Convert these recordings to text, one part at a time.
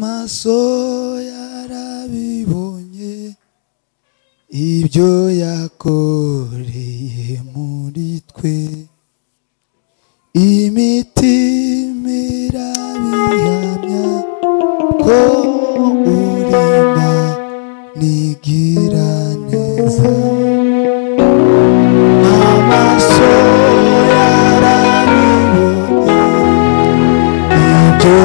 amaso yarabibonye ibyo yakoreye muri twe, imitima irabihamya ko urima nigira neza. Amaso yarabibonye ibyo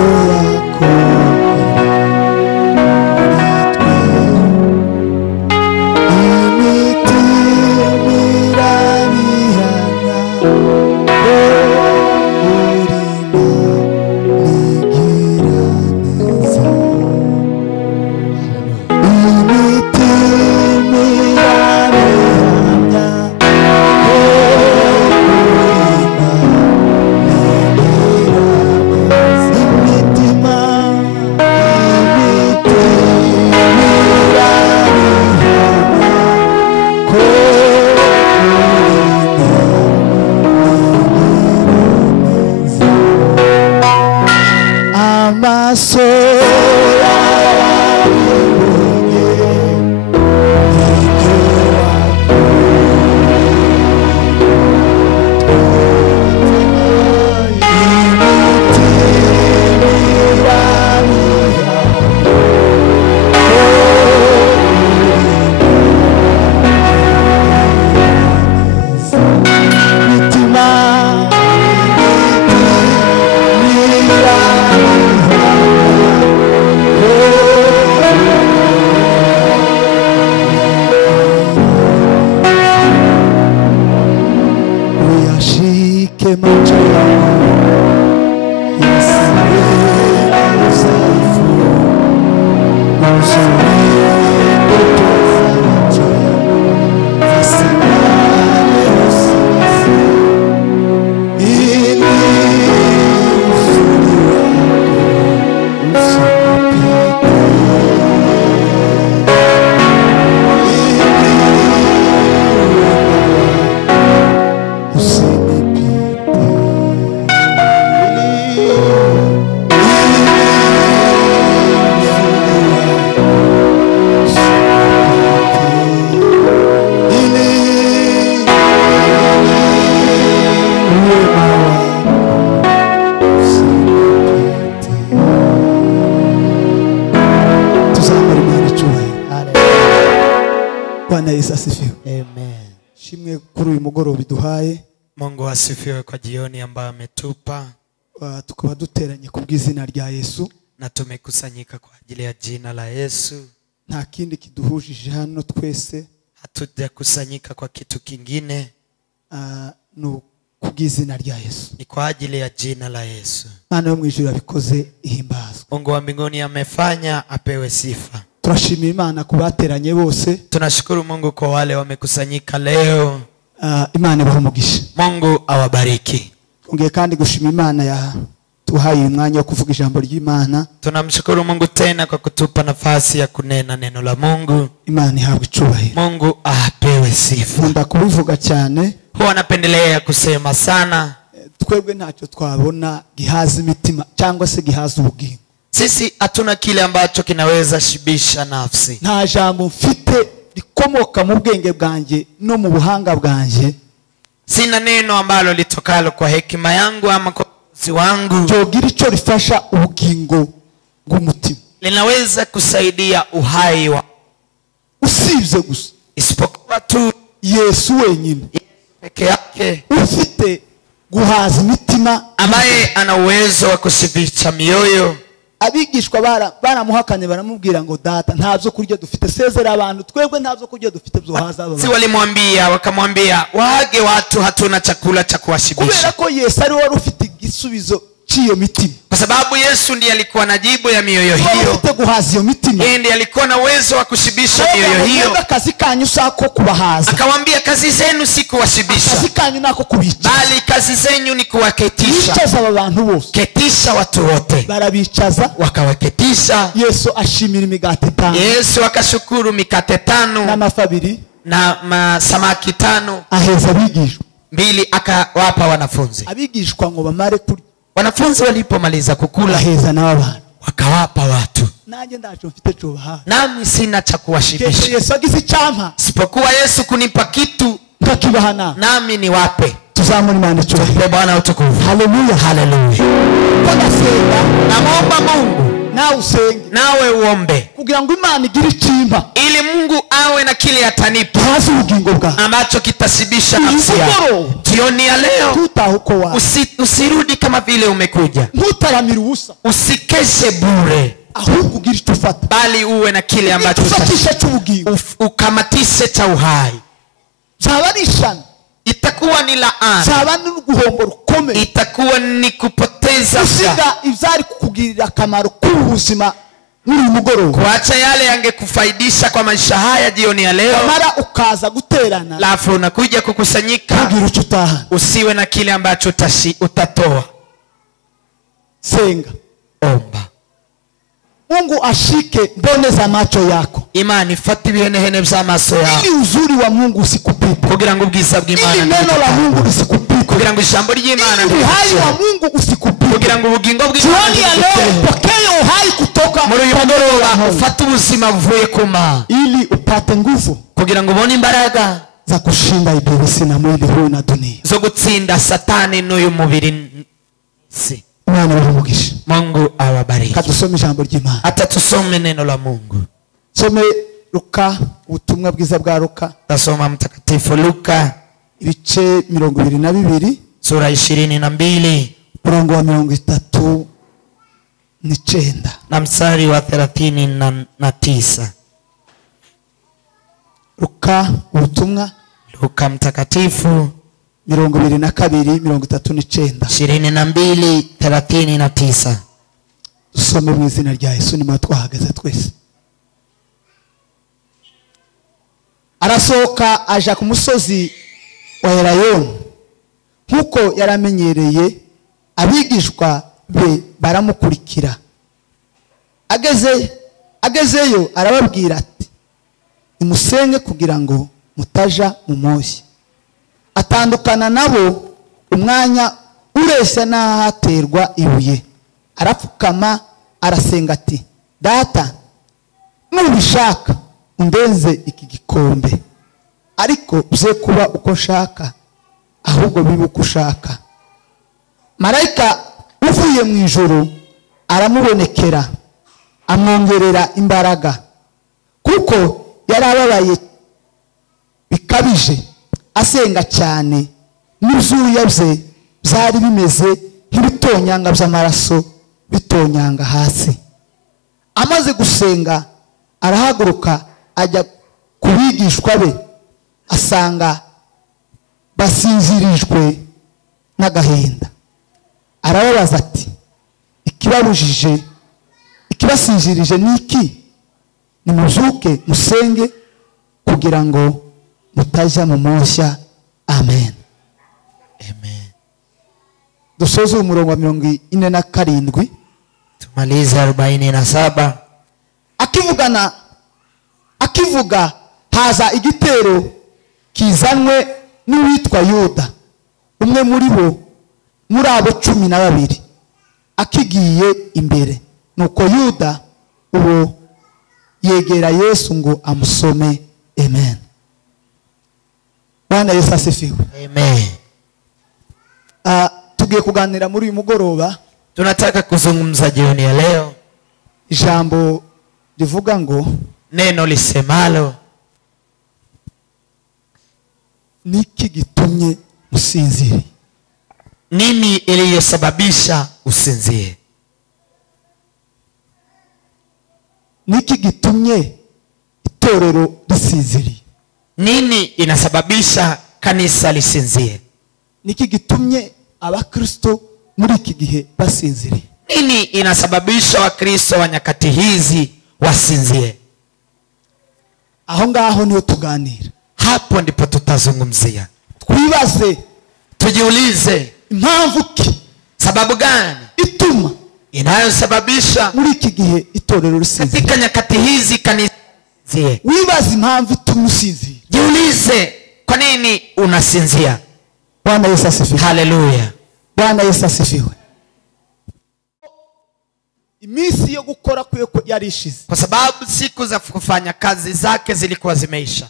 Amen. Shimwe kuri uyu mugoroba biduhaye. Mungu asifiwe kwa jioni ambayo ametupa. Tukaba duteranye kubw'izina rya Yesu. Na tumekusanyika kwa ajili ya jina la Yesu. Nta kindi kiduhujije hano twese. Hatujakusanyika kwa kitu kingine. No kubw'izina rya Yesu. Ni kwa ajili ya jina la Yesu. Mana yo mwijuru abikoze ihimbazwe. Mungu wa mbinguni amefanya, apewe sifa. Turashimira Imana kubateranye bose. Tunashukuru Mungu kwa wale wamekusanyika leo. Imana ibahe. Mungu awabariki. Ongeye kandi gushima Imana ya tuhaye umwanya wo kuvuga ijambo ry'Imana. Tunamshukuru Mungu tena kwa kutupa nafasi ya kunena neno la Mungu. Imana ihabwe icyubahiro. Mungu apewe sifa. Nkunda kubivuga cyane. Huwa napendelea kusema sana. Twebwe ntacyo twabona gihaza imitima cyangwa se gihaza ubugingo. Sisi hatuna kile ambacho kinaweza shibisha nafsi. Nta jambo mfite likomoka mu bwenge bwanjye no mu buhanga bwanjye. Sina neno ambalo litokalo kwa hekima yangu ama kwa ujuzi wangu cyogira icyo rifasha ubugingo bw'umutima, linaweza kusaidia uhai wa usibye gusa isipokuwa tu Yesu wenyine peke yake ufite guhaza imitima, ambaye ana uwezo wa kushibisha mioyo. Abigishwa baramuhakanye baramubwira ngo data ntabyo kurya dufite, sezera abantu twebwe ntabyo kurya dufite byohaza aba. Si walimwambia wakamwambia waage watu hatuna chakula cha kuwashibisha. Kubera ko Yesu ari wari ufite igisubizo cy'iyo mitima, kwa sababu Yesu ndiye alikuwa na jibu ya mioyo hiyo. Ufite guhaza iyo mitima, yeye ndiye alikuwa na uwezo wa kushibisha mioyo hiyo. Akazi kanyu sako kubahaza, akamwambia kazi zenu si kuwashibisha, kazi kanyu nako kubica, bali kazi zenu ni kuwaketisha. Bicaza aba bantu bose, ketisha watu wote. Barabicaza wakawaketisha. Yesu ashimira imigati 5. Yesu akashukuru mikate 5 na mafi 2 na samaki 5, aheza abigishwa 2 akawapa wanafunzi. Abigishwa ngo bamare kurya, wanafunzi walipomaliza kukula aheza n'abantu wakawapa watu. nanjye ndacho mfite cubaha nami sina cha kuwashibisha. Yesu agize icyampa Sipokuwa Yesu kunipa kitu nkakibahana nami niwape. tuzamura Imana icyubahiro. Tumpe Bwana utukufu. Haleluya, Haleluya. Ndasenga Namuomba Mungu nawe usenge nawe uombe kugira ngo Imana igire icyimpa ili Mungu awe na kile atanipa hazi ubugingo bwa ambacho kitashibisha nafsi yako. Jioni ya leo tutahuko wa usirudi kama vile umekuja. ntutaramira ubusa, Usikeshe bure, ahubwo ugire icyo ufata, bali uwe na kile ambacho ufatisha cy'ubugingo. ukamatishe cha uhai. Zaba ari ishano, Itakuwa ni laana, zaba n'uguhombo rukomeye, itakuwa ni kupoteza usiga ibyari kukugirira akamaro k'ubuzima muri uyu mugoroba, kuacha yale yangekufaidisha kwa maisha haya jioni ya leo, mara ukaza guterana alafu unakuja kukusanyika kugira icyo utaha. usiwe na kile ambacho utatoa. Senga, Omba. Mungu ashike mbone za macho yako, Imani fata ibihenehene by'amaso yawe ili uzuri wa Mungu usikupite, kugira ngo ubwiza ili bw'Imana neno la Mungu usikupite, kugira ngo ijambo ry'Imana ili uhai wa Mungu usikupite. kugira ngo ubugingo Jioni ya leo bw'Imana pokea uhai kutoka muri uyu mugoroba ufate ubuzima buvuye ku Mana ili upate nguvu kugira ngo ubone imbaraga za kushinda ibilisi na mwili huu na dunia. zo gutsinda satani n'uyu mubiri si. Mwana wa Mugisha, Mungu awabariki. kadusome ijambo ry'Imana. Hata tusome neno la Mungu. Some Luka, ubutumwa bwiza bwa Luka, Tasoma mtakatifu Luka ibice 22 sura 22 murongo wa 39 na mstari wa 39. Luka, ubutumwa Luka mtakatifu 22 39. 22:39. Dusome mu izina rya Yesu, nimwe twahagaze twese. Arasohoka aja ku musozi wa Elayono, nkuko yaramenyereye, abigishwa be baramukurikira. Agezeyo arababwira ati, nimusenge kugira ngo mutaja mu moshya. Atandukana nabo umwanya ureshya n'ahaterwa ibuye, arapfukama arasenga ati, Data, nubishaka undenze iki gikombe, ariko uze kuba uko nshaka, ahubwo bibe uko ushaka. Marayika uvuye mu ijuru aramubonekera, amwongerera imbaraga, kuko yari ababaye bikabije, asenga cyane, n'ibyuya bye byari bimeze nk'ibitonyanga by'amaraso bitonyanga hasi. Amaze gusenga arahaguruka ajya ku bigishwa be, asanga basinzirijwe n'agahinda. Arababaza ati, ikibasinzirije ni iki? Nimuzuke musenge kugira ngo mutajya mu moshya. Amen. Amen. Dusoze umurongo wa 47. Tumalize 47. Akivuga haza igitero kizanwe n'uwitwa Yuda, umwe muri bo muri abo 12, akigiye imbere. Nuko Yuda uwo yegera Yesu ngo amusome. Amen. Bwana Yesu asifiwe. Amen. Tugiye kuganira muri uyu mugoroba. Tunataka kuzungumza jioni ya leo ijambo rivuga ngo, neno lisemalo, niki gitumye usinzire? nini iliyosababisha usinzie? Niki gitumye itorero lisinziriye? Nini inasababisha kanisa lisinzie? Niki gitumye abakristo muri iki gihe basinziriye? Nini inasababisha wakristo wa nyakati hizi wasinzie? Aho ngaho niyo tuganira. Hapo ndipo tutazungumzia. Twibaze, tujiulize, impamvu ki, sababu gani ituma inayosababisha muri iki gihe itorero lisinziriye? katika nyakati hizi kanisa lisinzie. Wibaze impamvu ituma usinzira. Jiulize, kwa nini unasinzia? Bwana Yesu asifiwe. Haleluya. Bwana Yesu asifiwe. Iminsi yo gukora yarishize, kwa sababu siku za kufanya kazi zake zilikuwa zimeisha.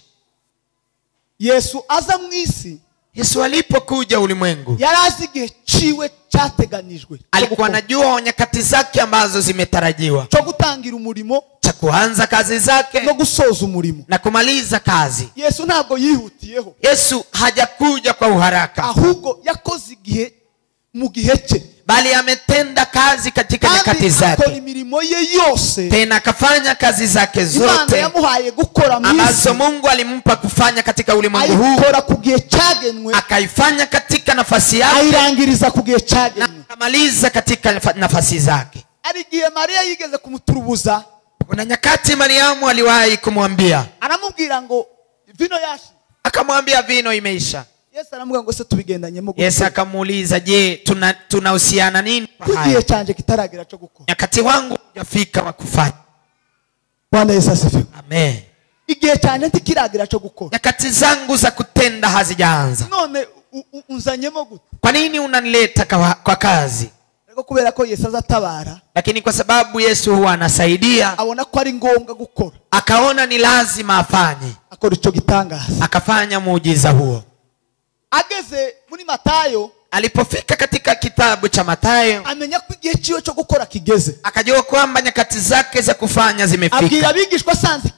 Yesu aza mu isi, Yesu alipokuja ulimwengu yarazi igihe ciwe cyateganijwe, alikuwa anajua nyakati zake ambazo zimetarajiwa cyo gutangira umurimo, cha kuanza kazi zake no gusoza umurimo. na kumaliza kazi. Yesu ntabwo yihutiyeho, Yesu hajakuja kwa uharaka, ahubwo yakoze igihe mu gihe cye, bali ametenda kazi katika nyakati kandi akora zake, imirimo ye yose tena akafanya kazi zake Imana zote yamuhaye gukora mu ambazo isi, Mungu alimpa kufanya katika ulimwengu huu, ayikora ku gihe cyagenwe, akaifanya katika nafasi yake ayirangiriza ku gihe na cyagenwe. akamaliza katika nafasi zake. Ari igihe Mariya yigeze kumuturubuza, Kuna nyakati Mariamu aliwahi kumwambia, aramubwira ngo vino yashi, akamwambia vino imeisha. Yesu aramubwira ngo se tubigendanyemo gute? Yesu akamuuliza, je, tunahusiana nini kwa Igihe haya? cyanje kitaragera cyo gukora. Nyakati wangu hujafika wa kufanya. Bwana Yesu asifiwe. Amen. Igihe cyanje ntikiragira cyo gukora, Nyakati zangu za kutenda hazijaanza. none unzanyemo gute? Kwa nini unanileta kwa kazi? Ariko kubera ko Yesu azatabara, Lakini kwa sababu Yesu huwa anasaidia, abona ko ari ngombwa gukora, akaona ni lazima afanye, akora icyo gitangaza. akafanya muujiza huo. Ageze muri Matayo, Alipofika katika kitabu cha Mathayo, amenya ko igihe cyiwe cyo gukora kigeze, akajua kwamba nyakati zake za kufanya abwira zimefika. abigishwa asanze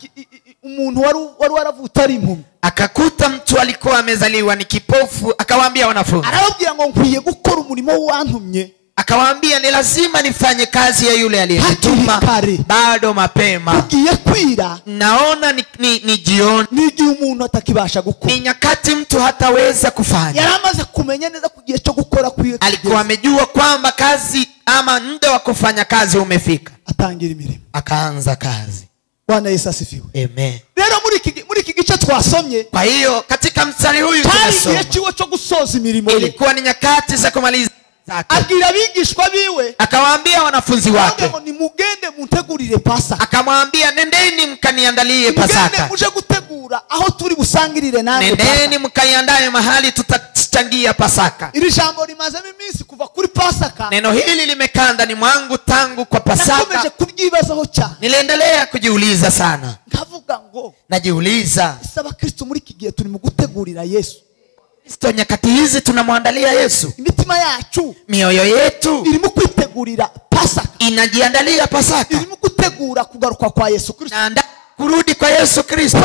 umuntu wari waravutse ari impumyi, Akakuta mtu alikuwa amezaliwa ni kipofu, akawaambia wanafunzi, arababwira ngo nkwiye gukora umurimo wantumye, akawaambia ni lazima nifanye kazi ya yule aliyenituma hakiri kare, bado mapema. ugiye kwira, Naona ni jioni, n'igihe umuntu atakibasha gukora. ni nyakati mtu hataweza kufanya. Yari amaze kumenya neza ku gihe cyo gukora kwiye, Alikuwa amejua kwamba kazi ama muda wa kufanya kazi umefika, atangira imirimo. akaanza kazi. Bwana Yesu asifiwe. Amen. Rero muri iki gice twasomye, Kwa hiyo katika mstari huyu cyari igihe tunasoma cyiwe cyo gusoza imirimo ye. ilikuwa ni nyakati za kumaliza zake. Abwira abigishwa biwe, Akawaambia wanafunzi wake, ngo nimugende muntegurire Pasaka, akamwambia nendeni mkaniandalie mugende Pasaka, muje gutegura aho turi busangirire namwe Pasaka. nendeni mkaiandae mahali tutachangia Pasaka. Iri jambo rimazemo iminsi kuva kuri Pasaka, Neno hili limekaa ndani mwangu tangu kwa Pasaka. nakomeje kubyibazaho cyane, Niliendelea kujiuliza sana, nkavuga ngo najiuliza, ese abakristo muri iki gihe turi mu gutegurira Yesu, Kristo nyakati hizi tunamwandalia Yesu, imitima yacu mioyo yetu irimo kwitegurira Pasaka, inajiandalia Pasaka, irimo gutegura kugaruka kwa Yesu Kristo. naandaa kurudi kwa Yesu Kristo.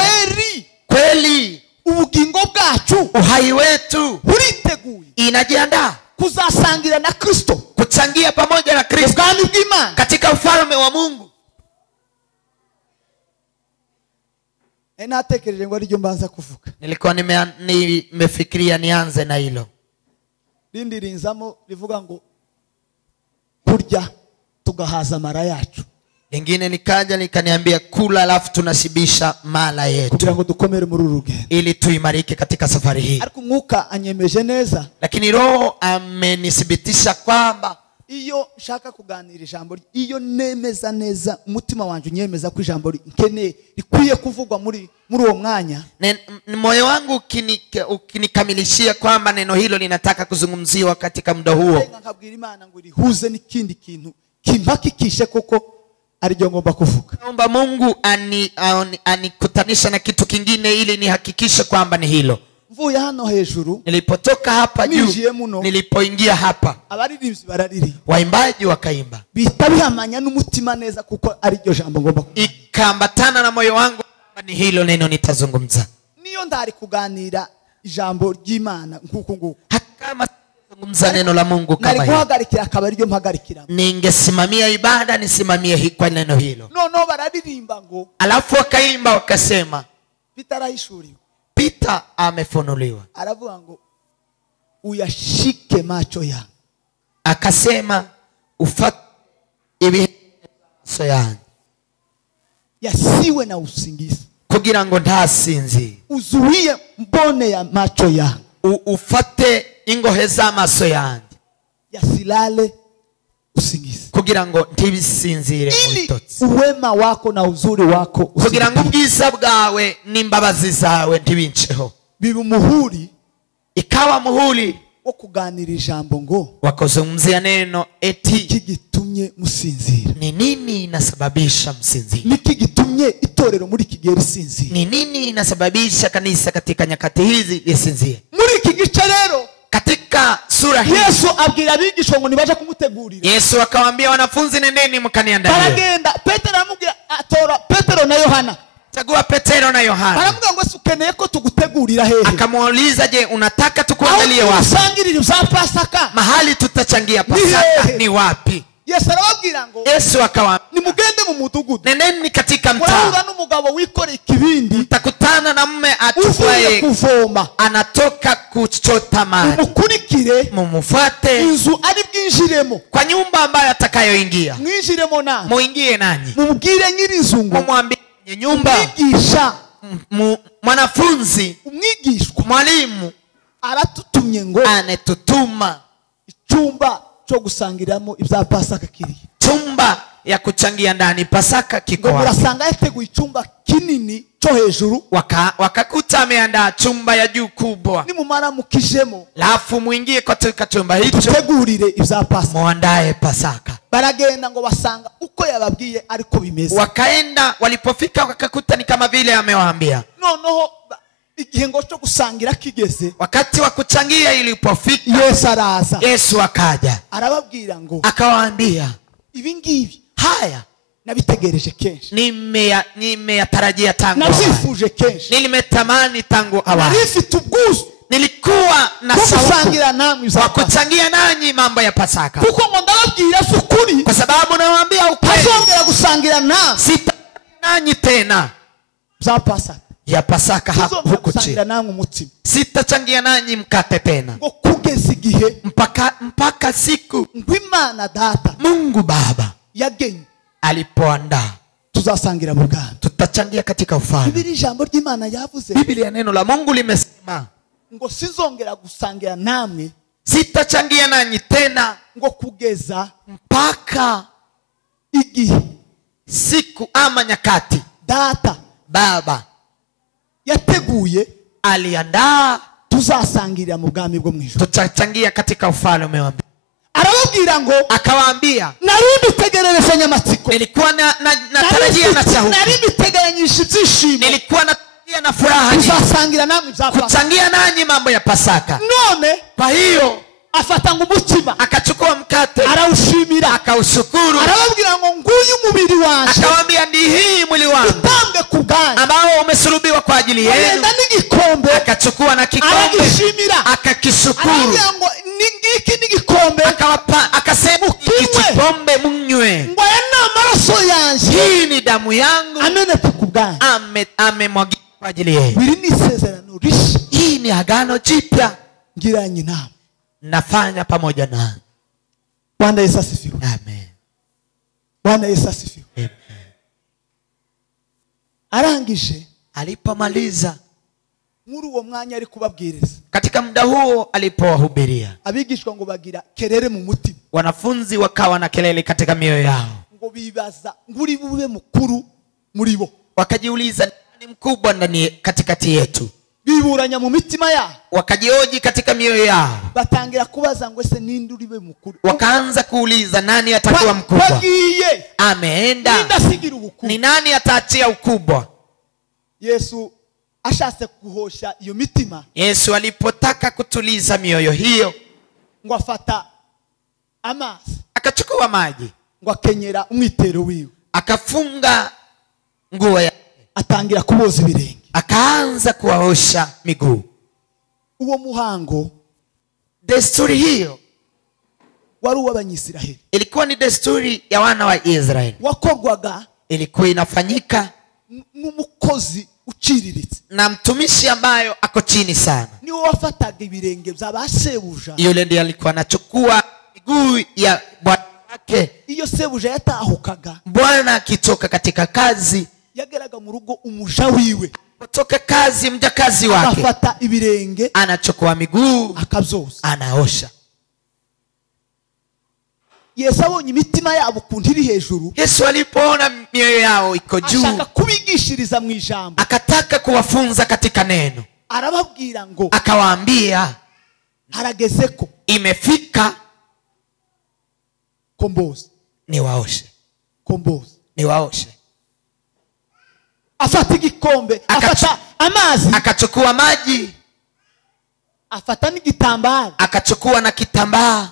Kweli Ubugingo bwacu uhai wetu buriteguye inajiandaa kuzasangira na Kristo kuchangia pamoja na Kristo ubwami bw'Imana. katika ufalme wa Mungu. Natekereje ngo ariryo mbanza kuvuga, Nilikuwa nimefikiria nianze na hilo. rindi rinzamo rivuga ngo kurya tugahaza mara yacu, Lingine nikaja nikaniambia kula alafu tunashibisha mala yetu, kugira ngo dukomere muri uru rugendo. ili tuimarike katika safari hii. Ariko umwuka anyemeje neza, Lakini Roho amenithibitisha kwamba iyo nshaka kuganira ijambo, iyo nemeza neza umutima wanjye unyemeza ko ijambo nkene rikwiye kuvugwa muri uwo mwanya, moyo wangu ukinikamilishia kwamba neno hilo linataka kuzungumziwa katika muda huo, nkabwira Imana ngo rihuze n'ikindi kintu kimpakikishe koko ariryo ngomba kuvuga. naomba Mungu anikutanisha na kitu kingine ili nihakikishe kwamba ni hilo. Mvuye hano hejuru, Nilipotoka hapa Ninjiye juu, muno. nilipoingia hapa, abaririmbyi bararirimba, waimbaji wakaimba, bihita bihamanya n'umutima neza kuko ariryo jambo ngomba kuvuga. ikaambatana na moyo wangu kwamba ni hilo neno nitazungumza. Niyo ndari kuganira ijambo ry'Imana nk'uko nguko, Kama zungumza neno la Mungu nari kama hilo, guhagarikira akaba ariryo mpagarikira. ningesimamia ibada nisimamie kwa neno hilo. Noneho bararirimba ngo Alafu wakaimba wakasema bitarahishuriwe, Peter amefunuliwa. aravuga ngo uyashike macho yangu, Akasema ufuate ibimeso yanjye yasiwe na usingizi, kugira ngo ntasinzire. uzuie mbone ya macho yangu, Ufate ingohe z'amaso yanjye yasilale usingizi, kugira ngo ntibisinzire mu ili bitotsi, uwema wako na uzuri wako kugira ngo ubwiza bwawe n'imbabazi zawe ntibinceho. bibe umuhuri Ikawa muhuri wo kuganira ijambo ngo wakuzungumzia neno eti iki gitumye musinzira, ni nini inasababisha msinzire, niki gitumye itorero muri kigera isinzira, ni nini inasababisha kanisa katika nyakati hizi lisinzie. muri iki gice rero Katika sura hii Yesu abwira abigishwa ngo nibaje kumutegurira. Yesu akawaambia wanafunzi, nendeni mkaniandalie. Baragenda, Petero aramubwira, atora Petero na Yohana. Chagua Petero na Yohana. Baramubwira ngo ukeneye ko tugutegurira hehe? Akamuuliza, je, unataka tukuandalie wapi? Usangirira za Pasaka. Mahali tutachangia Pasaka ni wapi? Yesu arababwira ngo Yesu akawaambia, nimugende mu mudugudu. nendeni katika Murahura mtaa. n'umugabo wikoreye ikibindi. Mtakutana na mume Uvuye atwaye kuvoma. anatoka kuchota maji. Umukurikire. Mumufuate Inzu ari bwinjiremo. kwa nyumba ambayo atakayoingia. Mwinjiremo na. Muingie nanyi. Mubwire nyiri inzu ngo Mumwambie mwenye nyumba, umwigisha, mwanafunzi, umwigishwa mwalimu aratutumye ngo anetutuma icyumba cyo gusangiramo ibya Pasaka kiri. chumba ya kuchangia ndani Pasaka kiko Ngo wapi? murasanga yateguye icyumba kinini cyo hejuru. Wakakuta ameandaa chumba ya juu kubwa. Nimumara mukijemo, Alafu muingie katika chumba hicho, tutegurire ibya Pasaka. muandae Pasaka. Baragenda ngo basanga uko yababwiye ariko bimeze. Wakaenda, walipofika wakakuta ni kama vile amewaambia. Noneho igihe ngo cyo gusangira kigeze, Wakati wa kuchangia ilipofika, Yesu araza. Yesu akaja Arababwira ngo akawaambia, ibi ngibi haya nabitegereje kenshi, nimeyatarajia tangu awali, nabyifuje kenshi, nilimetamani tangu awali, narifite ubwuzu nilikuwa na bwo sauku gusangira namwe wa ibya Pasaka, kuchangia nanyi mambo ya Pasaka, kuko ngo ndababwira ukuri, kwa sababu nawaambia ukweli, ntazongera gusangira namwe sitachangia nanyi tena bya Pasaka, ya Pasaka ntazongera huku gusangira chini, namwe umutsima, sitachangia nanyi mkate tena, ngo kugeza igihe mpaka siku ngo Imana Data Mungu Baba yagenye alipoandaa tuzasangira mu bwami. tutachangia katika ufalme. Bibiri ijambo ry'Imana yavuze Biblia, neno la Mungu limesema, ngo sizongera gusangira namwe, sitachangia nanyi tena ngo kugeza mpaka igihe siku ama nyakati Data Baba yateguye aliandaa tuzasangirira mu bwami bwo mu ijuru. tutachangia katika ufalme wa mbinguni. Arababwira ngo Akawaambia, nari mbitegerereje nyamatsiko, nilikuwa natarajia na shauku, nari mbitegeranyije ibyishimo, nilikuwa natarajia na furaha nyingi tuzasangira namwe ibya Pasaka. kuchangia nanyi mambo ya Pasaka. None Kwa hiyo afata ngo umutima akachukua mkate arawushimira, akaushukuru, arababwira ngo nguyu umubiri wanje akawaambia, ndi hii mwili wangu utambwe ku bwanyu, ambao umesulubiwa kwa ajili yenu. agenda n'igikombe Akachukua na kikombe aragishimira, akakishukuru, arababwira ngo ngiki n'igikombe, akasema, iki kikombe mnywe, ngo aya ni amaraso yanjye hii ni damu yangu ameneka ku bwanyu. amemwagika kwa ajili yenu. Biri ni isezerano rishya Hii ni agano jipya ngiranye inama. nafanya pamoja na. Bwana Yesu asifiwe. Amen. Bwana Yesu asifiwe. Amen. Arangije Alipomaliza muri uwo mwanya ari kubabwiriza, katika muda huo alipowahubiria, abigishwa ngo bagira kerere mu mutima, wanafunzi wakawa na kelele katika mioyo yao, ngo bibaza nguri bube mukuru muri bo, wakajiuliza, ni mkubwa ndani katikati yetu? biburanya mu mitima yao, Wakajioji katika mioyo yao, batangira kubaza ngo ese ninde uri be mukuru, wakaanza kuuliza, nani atakuwa mkubwa? bagiye Ameenda, ninde asigira ubukuru. ni nani ataachia ukubwa? Yesu ashatse kuhosha iyo mitima, Yesu alipotaka kutuliza mioyo hiyo, ngo afata amazi, akachukua maji, ngo akenyera umwitero wiwe, akafunga nguo yake, atangira kuboza ibirenge. akaanza kuwaosha miguu. Uwo muhango Desturi hiyo wari uw'Abanyisiraheli, ilikuwa ni desturi ya wana wa Israeli, wakorwaga ilikuwa inafanyika n'umukozi uciriritse, na mtumishi ambayo ako chini sana. niwe wafataga ibirenge bya ba sebuja. Yule ndiye alikuwa anachukua miguu ya bwana wake. Iyo sebuja yatahukaga, Bwana akitoka katika kazi, yageraga mu rugo, umuja wiwe kutoka kazi, mjakazi wake afata ibirenge anachukua miguu akabyoza. anaosha. Yesu abonye imitima yabo ukuntu iri hejuru, Yesu alipoona mioyo yao iko juu, ashaka kubigishiriza mu ijambo, akataka kuwafunza katika neno, arababwira ngo akawaambia, harageze ko imefika komboza niwaoshe, komboza. niwaoshe. Afata igikombe, afata amazi, Akachukua maji, afata n'igitambaro, akachukua na kitambaa,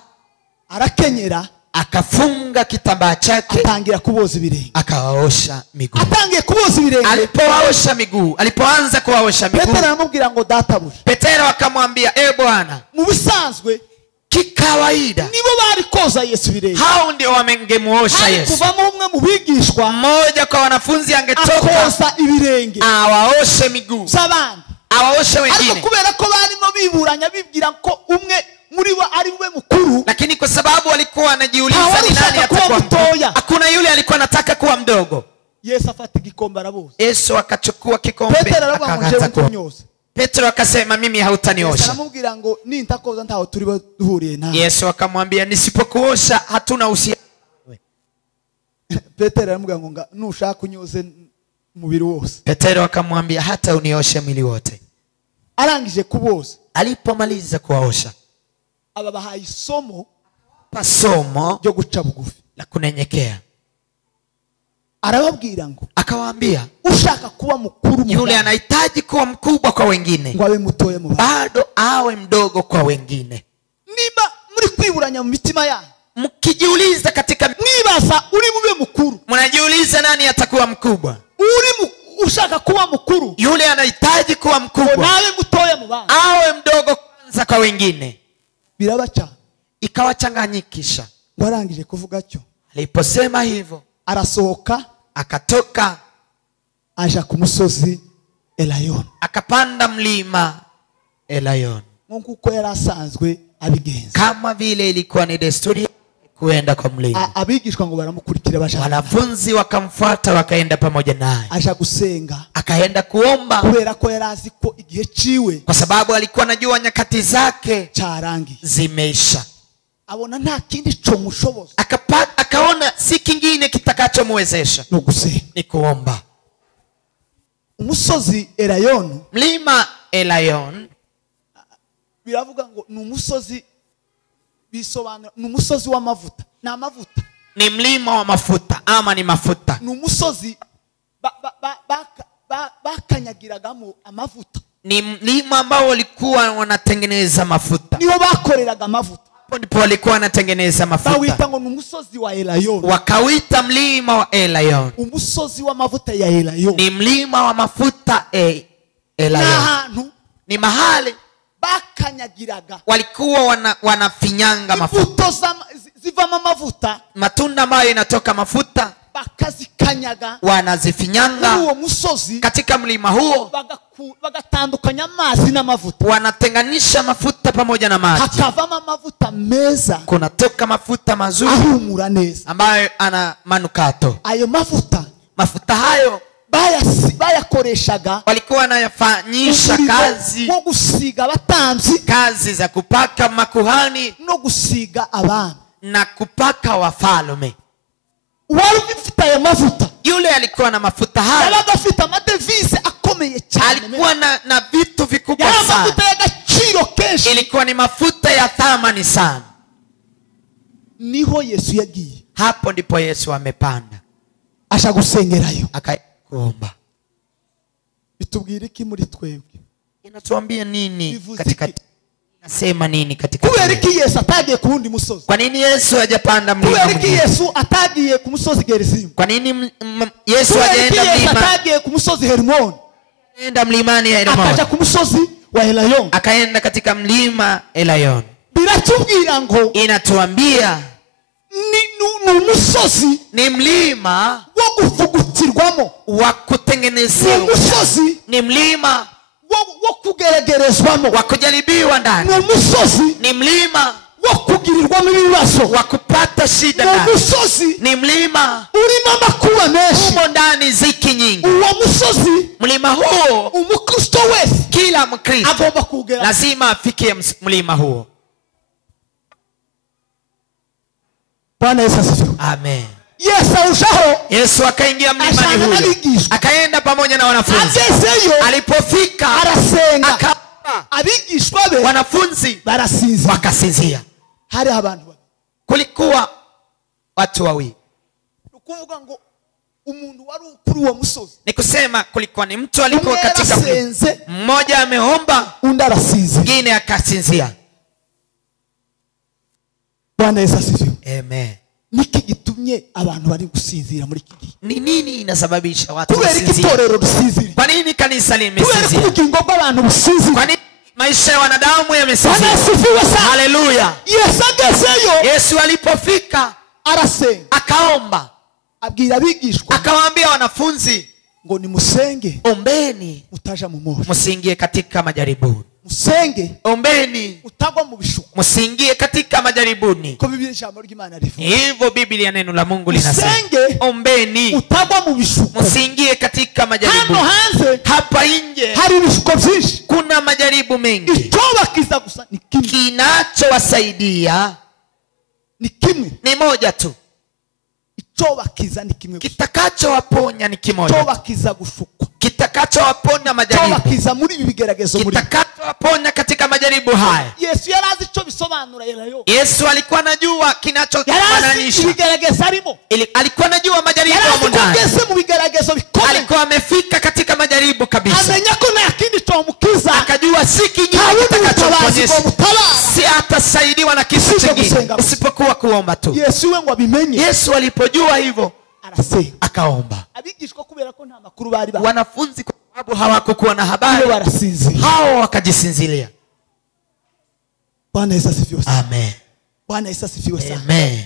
arakenyera, akafunga kitambaa chake, atangira kuboza ibirenge, akawaosha miguu. atangiye kuboza ibirenge. Alipowaosha miguu, alipoanza kuwaosha miguu, Petero aramubwira ngo databuja. Petero akamwambia, Bwana, Mu bisanzwe kikawaida nibo bari koza Yesu ibirenge, hao ndio wamengemuosha Yesu. kuvamo umwe mu bigishwa Mmoja kwa wanafunzi angetoka akoza ibirenge awaoshe miguu, z'abandi, awaoshe ariko wengine, kubera ko barimo biburanya bibwira ko umwe muri bo ari we mukuru, lakini kwa sababu walikuwa wanajiuliza Hawali ni nani shaka kuwa atakuwa mtoya. mkuu, hakuna yule alikuwa anataka kuwa mdogo. Yesu afata igikombe araboza. Yesu akachukua kikombe Petero aravuga ngo akaanza nje kuwa. kunyoza. Petero akasema, mimi Yesu hautaniosha. aramubwira ngo nintakoza ntaho turi duhuriye nawe. Yesu akamwambia, nisipokuosha hatuna uhusiano. Petero aramubwira ngo nushaka kunyoze umubiri wose. Petero akamwambia, hata unioshe mwili wote. Arangije kuboza, Alipomaliza kuwaosha, aba bahaye isomo pasomo ryo guca bugufi. la kunyenyekea. Arababwira ngo Akawaambia, ushaka kuba mukuru mu yule bandi, anahitaji kuwa mkubwa kwa wengine, ngo abe mutoya mu bandi. bado awe mdogo kwa wengine. Niba muri kwiburanya mu mitima yanyu, Mkijiuliza katika, mwibaza uri bube mukuru, mnajiuliza nani atakuwa mkubwa? ushaka kuba mukuru, Yule anahitaji kuwa ngo mkubwa, nawe mutoya mu bandi. awe mdogo kwanza kwa wengine. Birabaca. Ikawachanganyikisha. Ngo arangije kuvuga cyo, Aliposema hivyo, arasohoka akatoka aja ku musozi Elayono, akapanda mlima Elayon, nk'uko yari asanzwe abigenza. kama vile ilikuwa ni desturi kuenda kwa mlima. Abigishwa ngo baramukurikira, bashaka, Wanafunzi wakamfuata, wakaenda pamoja naye. aja gusenga Akaenda kuomba kubera ko yari azi ko igihe ciwe kwa sababu alikuwa anajua nyakati zake cyarangiye. zimeisha. Abona nta kindi cyo mushoboza Akaona si kingine kitakachomwezesha no gusenga. ni kuomba. Umusozi Elayono Mlima Elayon biravuga ngo ni umusozi, bisobanura ni umusozi w'amavuta. Ni amavuta, ni mlima wa mafuta ama ni mafuta. ni umusozi bakanyagiragamo amavuta, Ni mlima ambao walikuwa wanatengeneza mafuta. niho bakoreraga amavuta. Hapo ndipo walikuwa wanatengeneza mafuta. Bawita ngo ni umusozi wa Elayono, Wakawita mlima wa Elayon. umusozi w'amavuta ya Elayono. Ni mlima wa mafuta Ni Elayon. ahantu Ni mahali bakanyagiraga walikuwa wanafinyanga mafuta. imbuto zivamo amavuta, Matunda ambayo inatoka mafuta bakazikanyaga wanazifinyanga kuri uwo musozi, katika mlima huo. bagatandukanya amazi n'amavuta, Wanatenganisha mafuta pamoja na maji. hakavamo amavuta meza Kunatoka mafuta mazuri ahumura neza. ambayo ana manukato. Ayo Mafuta hayo bayakoreshaga walikuwa wanayafanyisha kazi, wo gusiga abatambyi kazi za kupaka makuhani no gusiga abana. na kupaka wafalme. Wari ufite ayo mavuta Yule alikuwa na mafuta hayo, yabaga afite amadevise akomeye cyane, alikuwa na vitu vikubwa yari sana. amavuta y'agaciro kenshi. Ilikuwa ni mafuta ya thamani sana. Niho Yesu yagiye, Hapo ndipo Yesu amepanda asha gusengerayo. akaomba. Bitubwira iki muri twebwe? Inatuambia nini Bivuze katika, iki? nasema nini katika? Kubera iki Yesu atagiye ku wundi musozi? Kwa nini Yesu hajapanda mlima Kubera iki mwingine? Yesu atagiye ku musozi Gerizimu? Kwa nini Yesu Kubera iki hajaenda Yesu mlima? atagiye ku musozi Herimoni, Enda mlimani ya akaja Hermon, ku musozi wa Elayono? akaenda katika mlima Elayon. Biratubwira ngo Inatuambia ni umusozi ni mlima wo gufugutirwamo, wa ni kutengenezewa, umusozi ni mlima wo kugeregerezwamo, wa kujaribiwa ni ndani, umusozi ni mlima wo kugirirwamo ibibazo, wa kupata shida ni ndani, umusozi ni mlima urimo amakuba menshi. humo ndani ziki nyingi. Uwo musozi Mlima huo umukristo wese kila Mkristo agomba kugera. lazima afikie mlima huo. Bwana Yesu asifiwe. Amen. Yesu arushaho, Yesu akaingia mlimani ashana huo, n'abigishwa, akaenda pamoja na wanafunzi. agezeyo Alipofika arasenga, abigishwa be wanafunzi barasinzira. wakasinzia. Hari abantu babiri. Kulikuwa watu wawili. Ukuvuga ngo umuntu wari kuri uwo musozi. Ni kusema kulikuwa ni mtu alikuwa katika mmoja ameomba, undi arasinzira. mwingine akasinzia. Bwana Yesu asifiwe. Amen. Niki gitumye abantu bari gusinzira muri iki gihe? Ni nini inasababisha watu Kubera iki kusinzia? torero rusinzira? Kwa nini kanisa Kubera limesinzia? ubugingo bw'abantu businzira? Kwa nini maisha ya wanadamu Bwana yamesinzia? asifiwe sana. Haleluya. Yesu agezeyo Yesu alipofika arasenga, akaomba, abwira abigishwa akawaambia wanafunzi, ngo nimusenge ombeni mutaja mu moto. msiingie katika majaribuni. Musenge Ombeni utagwa mu bishuko. msiingie katika majaribuni. Ko Biblia ijambo ry'Imana rivuga. Hivyo Biblia neno la Mungu linasema, Musenge ombeni utagwa mu bishuko. msiingie katika majaribu. Hano hanze Hapa nje hari ibishuko byinshi. kuna majaribu mengi. Icyoba kiza gusa ni kimwe. Kinachowasaidia Ni kimwe. ni moja tu, Icyoba kiza ni kimwe. kitakachowaponya ni kimoja, Icyoba kiza gushukwa. kitakachowaponya Icyoba majaribu, kiza muri ibi bigeragezo muri. kitakachowaponya katika majaribu haya. Yesu yarazi icyo bisobanura yerayo. Yesu alikuwa anajua Yarazi kinachofananisha, ibigeragezo arimo. alikuwa anajua majaribu ya Yarazi ko ndani, ageze mu bigeragezo bikomeye. alikuwa amefika katika majaribu kabisa, Amenya ko nta kindi cyomukiza. akajua si Nta kingine bundi butabazi kitakachoponyesha, bwomutabara. si atasaidiwa na kitu Usije kingine kusenga. isipokuwa kuomba tu. Yesu we ngo abimenye Yesu alipojua hivyo arasenga. akaomba. Abigishwa kubera ko nta makuru bari ba. Wanafunzi kwa sababu hawakukuwa na habari, Barasinzira. hao wakajisinzilia. Bwana Yesu asifiwe sana. Amen. Bwana Yesu asifiwe sana. Amen.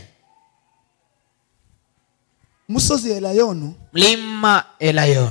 Musozi Elayono Mlima Elayon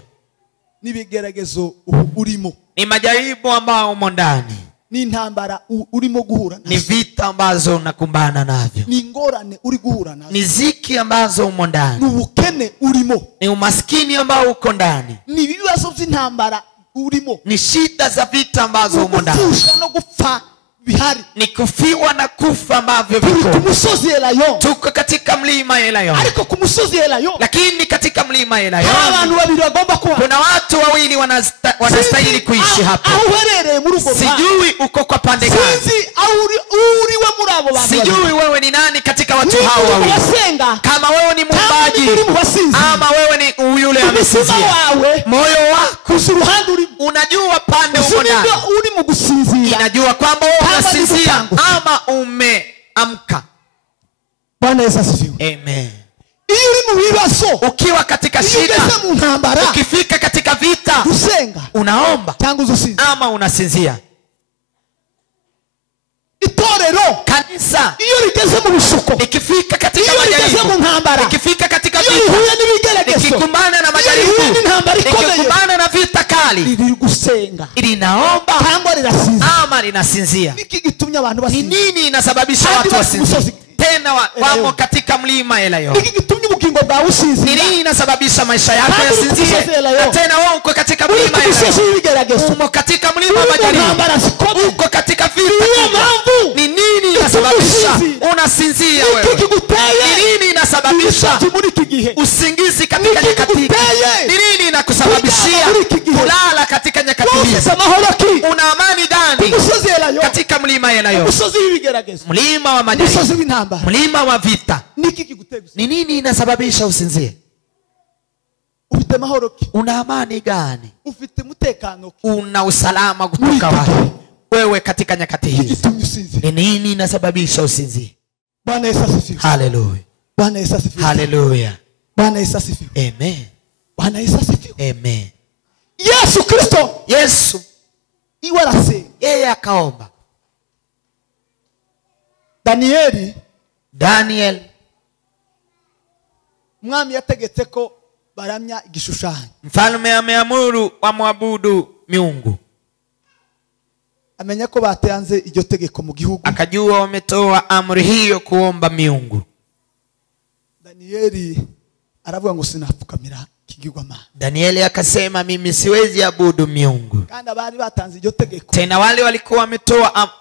n'ibigeragezo urimo. ni majaribu ambao umo ndani, Ni intambara urimo guhura ni nazo. vita ambazo unakumbana navyo, Ni ingorane uri guhura nazo. ni ziki ambazo umo Ni ndani, ubukene urimo. ni umaskini ambao uko ndani, Ni ibibazo by'intambara urimo. ni shida za vita ambazo umo ndani, Gupfusha no gupfa bihari. ni kufiwa na kufa ambavyo Turi ku viko. musozi Elayono. Tuko katika mlima Elayon, Ariko ku musozi Elayono lakini katika mlima hari Elayon abantu babiri bagomba kuba. kuna watu wawili wanastahili kuishi hapo. Aho uherereye muri ubwo bwami. Sijui uko kwa pande gani, Sinzi aho uriwe muri abo bantu. sijui wewe ni nani katika watu Niba hao uri mu wawili, basenga kama wewe ni kandi muumbaji uri mu basinzi. ama wewe ni yule Umutima amesinzia. wawe Moyo wako kuza uruhande urimo. unajua pande uko ndani, Usinibyo uri mu gusinzira. inajua kwamba wewe Kama unasinzia nikutangu. ama umeamka. Bwana Yesu asifiwe. Amen. Iyo uri mu bibazo, Ukiwa katika iyo shida, ugeze mu ntambara, ukifika katika vita, usenga unaomba cyangwa uzusinza. ama unasinzia. Itorero Kanisa iyo rigeze mu bishuko, ikifika katika iyo rigeze mu majaribu, ntambara, ikifika katika iyo vita, rihuye n'ibigeragezo, ikikumbana na iyo majaribu, rihuye n'intambara ikomeye, ikikumbana na vita kali, riri gusenga linaomba cyangwa rirasinza. ama linasinzia. Niki gitumye abantu Ni basinza? nini inasababisha Hadi watu basi wasinzie? musozi. Tena wamo katika mlima Elayon. Niki gitumye ubugingo bwawe Ni usinzira? nini inasababisha maisha yako Hadi yasinzie? musozi Elayon. Na tena wewe uko katika Uri mlima ku misozi Elayon, y'ibigeragezo, umo katika mlima uri mu majaribu, ntambara zikomeye. uko katika vita Niyo kubwa. mpamvu Ni nini inasababisha usinzira? unasinzia Niki wewe? kiguteye Ni nini inasababisha ibisazi muri iki gihe? usingizi katika Niki nyakati hizi? kiguteye Ni nini inakusababishia kuryama muri iki gihe? kulala katika nyakati Wumvise hizi? amahoro ki? Una amani gani Umusozi Elayono, katika mlima Elayon? umusozi w'ibigeragezo, Mlima wa majaribu, umusozi w'intambara. mlima wa vita. Niki kiguteye gusa? Ni nini inasababisha usinzie? Ufite amahoro ki? Una amani gani? Ufite umutekano ki? Una usalama kutoka wapi wewe katika nyakati hizi? Igitumye usinzira. Ni nini inasababisha usinzie? Bwana Yesu asifiwe. Haleluya, Bwana Yesu asifiwe. haleluya, Bwana Yesu asifiwe. amen, Bwana Yesu asifiwe. amen. Yesu Kristo Yesu iwe arasenga. yeye akaomba. Daniel Mwami yategetse ko baramya igishushanyo. mfalme ameamuru wamwabudu miungu, Amenya ko batanze iryo tegeko mu gihugu. akajua wametoa amri hiyo kuomba miungu. Danieli aravuga ngo sinapfukamira kigirwamana. Danieli akasema mimi siwezi abudu miungu. Kandi abari batanze iryo tegeko, Tena wale walikuwa wametoa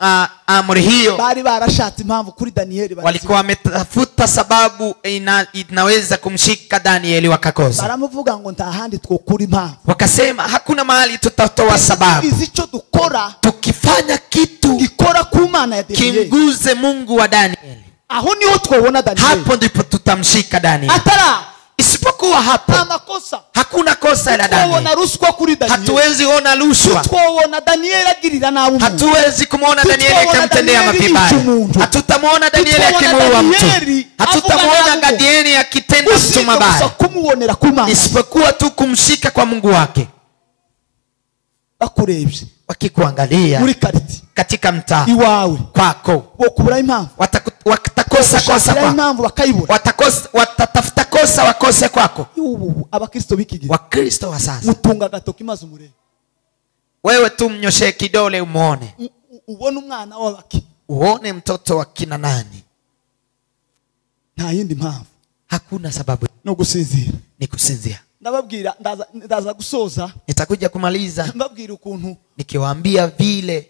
amri hiyo bari barashatse impamvu kuri Danieli, walikuwa wametafuta sababu inaweza kumshika Danieli, wakakosa. baramuvuga ngo nta handi twokura impamvu. Wakasema hakuna mahali tutatoa sababu, Izi cyo dukora dukora tukifanya kitu gikora ku Mana ya Daniyeli, kimguze Mungu wa Danieli, aho niho twabona Daniyeli. hapo ndipo tutamshika Danieli. Atara Isipokuwa hapo nta makosa, hakuna kosa la twabona Danieli. ruswa kuri Daniyeli, Hatuwezi ona rushwa, twabona Daniyeli agirira nabi umuntu, hatuwezi kumuona Danieli akimtendea mabaya, hatutamuona Danieli akimuua mtu, hatutamuona Danieli akitenda mtu mabaya, kumubonera ku Mana, isipokuwa tu kumshika kwa Mungu wake. bakurebye Wakikuangalia muri kariti katika mtaa iwawe kwako, bokubura impamvu, watakosa kosa kwako, impamvu bakayibura, watatafuta kosa wakose kwako. ubu abakristo bikigi Wakristo wa sasa, mutunga gatoki maze umurebe, wewe tu mnyoshe kidole umuone, ubone umwana w'abaki, uone mtoto wa kina nani. nta yindi mpamvu, Hakuna sababu, no gusinzira. ni kusinzia. Ndababwira ndaza gusoza, Nitakuja kumaliza mbabwira ukuntu nikiwaambia vile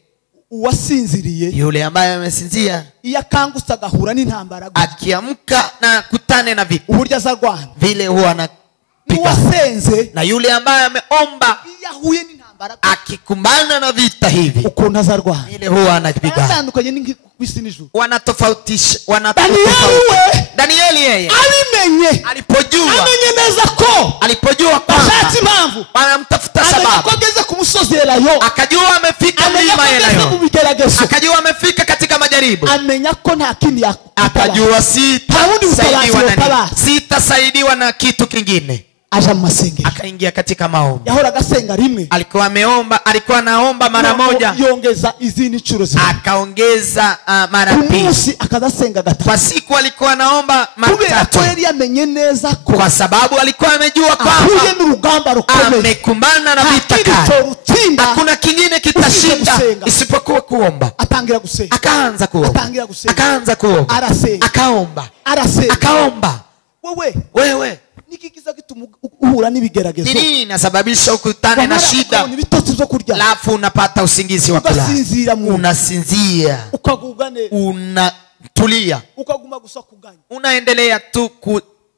uwasinziriye yule ambaye amesinzia iyo akangutse agahura n'intambara, akiamka na kutane na vipi uburyo azarwana, vile huwa anapiga. n'uwasenze Na yule ambaye ameomba iyo ahuye n'intambara akikumbana na vita hivi ukuntu azarwana, vile huwa anapiga. atandukanye n'isi n'ijuru. Wanatofautisha Danieli yeye abimenye, amenye neza ko alipojua kwamba ashatse impamvu, wanamtafuta amenya sababu, ko ageze ku musozi Elayo, akajua amefika amenya ko mlima ageze mu Elayo, bigeragezo, akajua amefika katika majaribu, amenya ko nta kindi akajua utabazi. sitasaidiwa na kitu kingine. Aja mu masengesho, Akaingia katika maombi. yahoraga asenga rimwe, Alikuwa anaomba mara moja, yongeza izindi ncuro zibiri, akaongeza mara ku pili. munsi akazasenga gatatu, Kwa siku alikuwa anaomba mara kubera tatu, ko yari yamenye neza ko kwa sababu alikuwa amejua ahuye kwamba n'urugamba rukomeye, amekumbana na vita nta kindi kali, cyorutsinda, hakuna kingine kitashinda gusenga. isipokuwa kuomba. atangira gusenga, Akaanza atangira kuomba, gusenga, akaanza kuomba, arasenga, akaomba, arasenga. akaomba. Wewe nikigiza gituma uhura n'ibigeragezo, ni nini inasababisha ukutane na shida ibitotsi byo kurya, alafu unapata usingizi wa kulala, unasinzia, ukaguga neza, unatulia, ukaguma gusa kuganya, unaendelea tu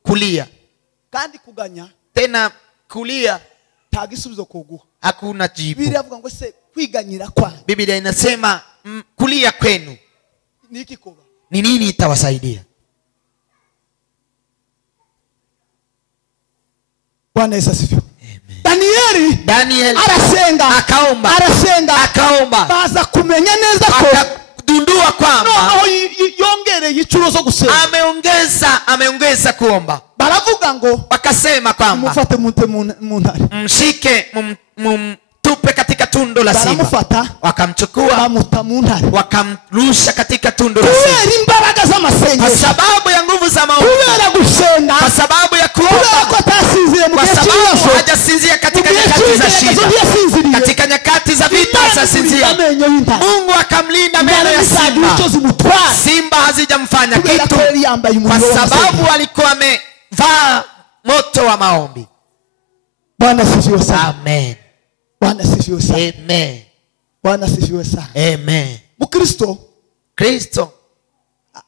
kulia, kandi kuganya tena kulia tagisubizo kuguha, hakuna jibu. Biblia avuga ngo se kwiganyira kwa, Biblia inasema kulia kwenu niki kuba, ni nini itawasaidia? Bwana Yesu asifiwe. Daniel arasenga, akaomba, baza kumenya neza ko akadundua kwamba yongereye incuro zo gusenga, ameongeza kuomba. baravuga ngo, wakasema kwamba mufate mu ntare, mshike tupe katika tundo la simba. Baramufata, wakamchukua, bamuta mu ntare, wakamrusha katika tundo la simba. kubera imbaraga z'amasengesho, kwa sababu ya nguvu za maombi, kubera gusenga, kwa sababu ya kuomba, kubera ko atasinzira mu kwa gihe sababu cy'ibibazo, hajasinzia katika nyakati za shida, katika nyakati za vita hajasinzia. Mungu akamlinda meno ya simba, simba hazijamfanya kitu, kwa sababu alikuwa amevaa moto wa maombi. Bwana sifiwe sana. Amen. Bwana sifiwe sana. Amen. Bwana sifiwe sana. Amen. Kristo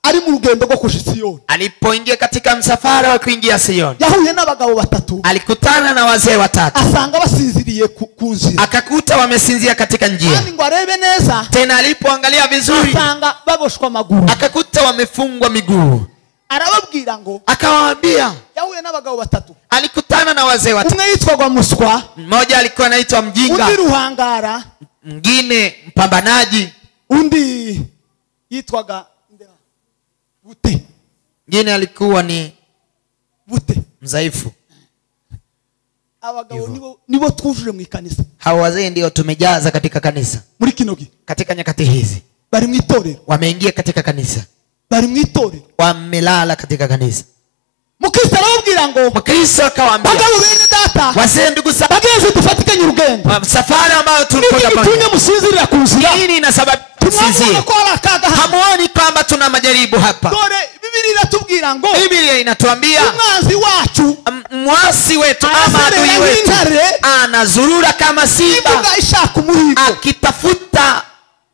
ari mu rugendo rwo kuja Siyoni, alipoingia katika msafara wa kuingia Siyoni, yahuye n'abagabo batatu, alikutana na wazee watatu, asanga basinziriye ku nzira, akakuta wamesinzia katika njia. kandi ngo arebe neza, tena alipoangalia vizuri, asanga baboshwa maguru, akakuta wamefungwa miguu. arababwira ngo, akawaambia, yahuye n'abagabo batatu, alikutana na wazee watatu, umwe yitwaga Muswa, mmoja alikuwa anaitwa mjinga, undi Ruhangara, mwingine mpambanaji, undi yitwaga Bute, mwingine alikuwa ni Bute, mzaifu. abagabo nibo twujuje mu ikanisa. Hao wazee ndio tumejaza katika kanisa muri kinogi, katika nyakati hizi. bari mu itorero, wameingia katika kanisa, bari mu itorero, wamelala katika kanisa. Mukristo arababwira ngo, Mkristo akawaambia, bagabo bene data, wazee ndugu zangu, bagenzi dufatikanye urugendo, safari ambayo tulikwenda pamoja, musinzirira ku nzira, nini inasababisha tusinzie? Hamuoni kwamba tuna majaribu hapa? Dore Biblia inatubwira ngo, Biblia inatuambia umwanzi wacu, mwasi wetu ama adui wetu anazurura kama simba akitafuta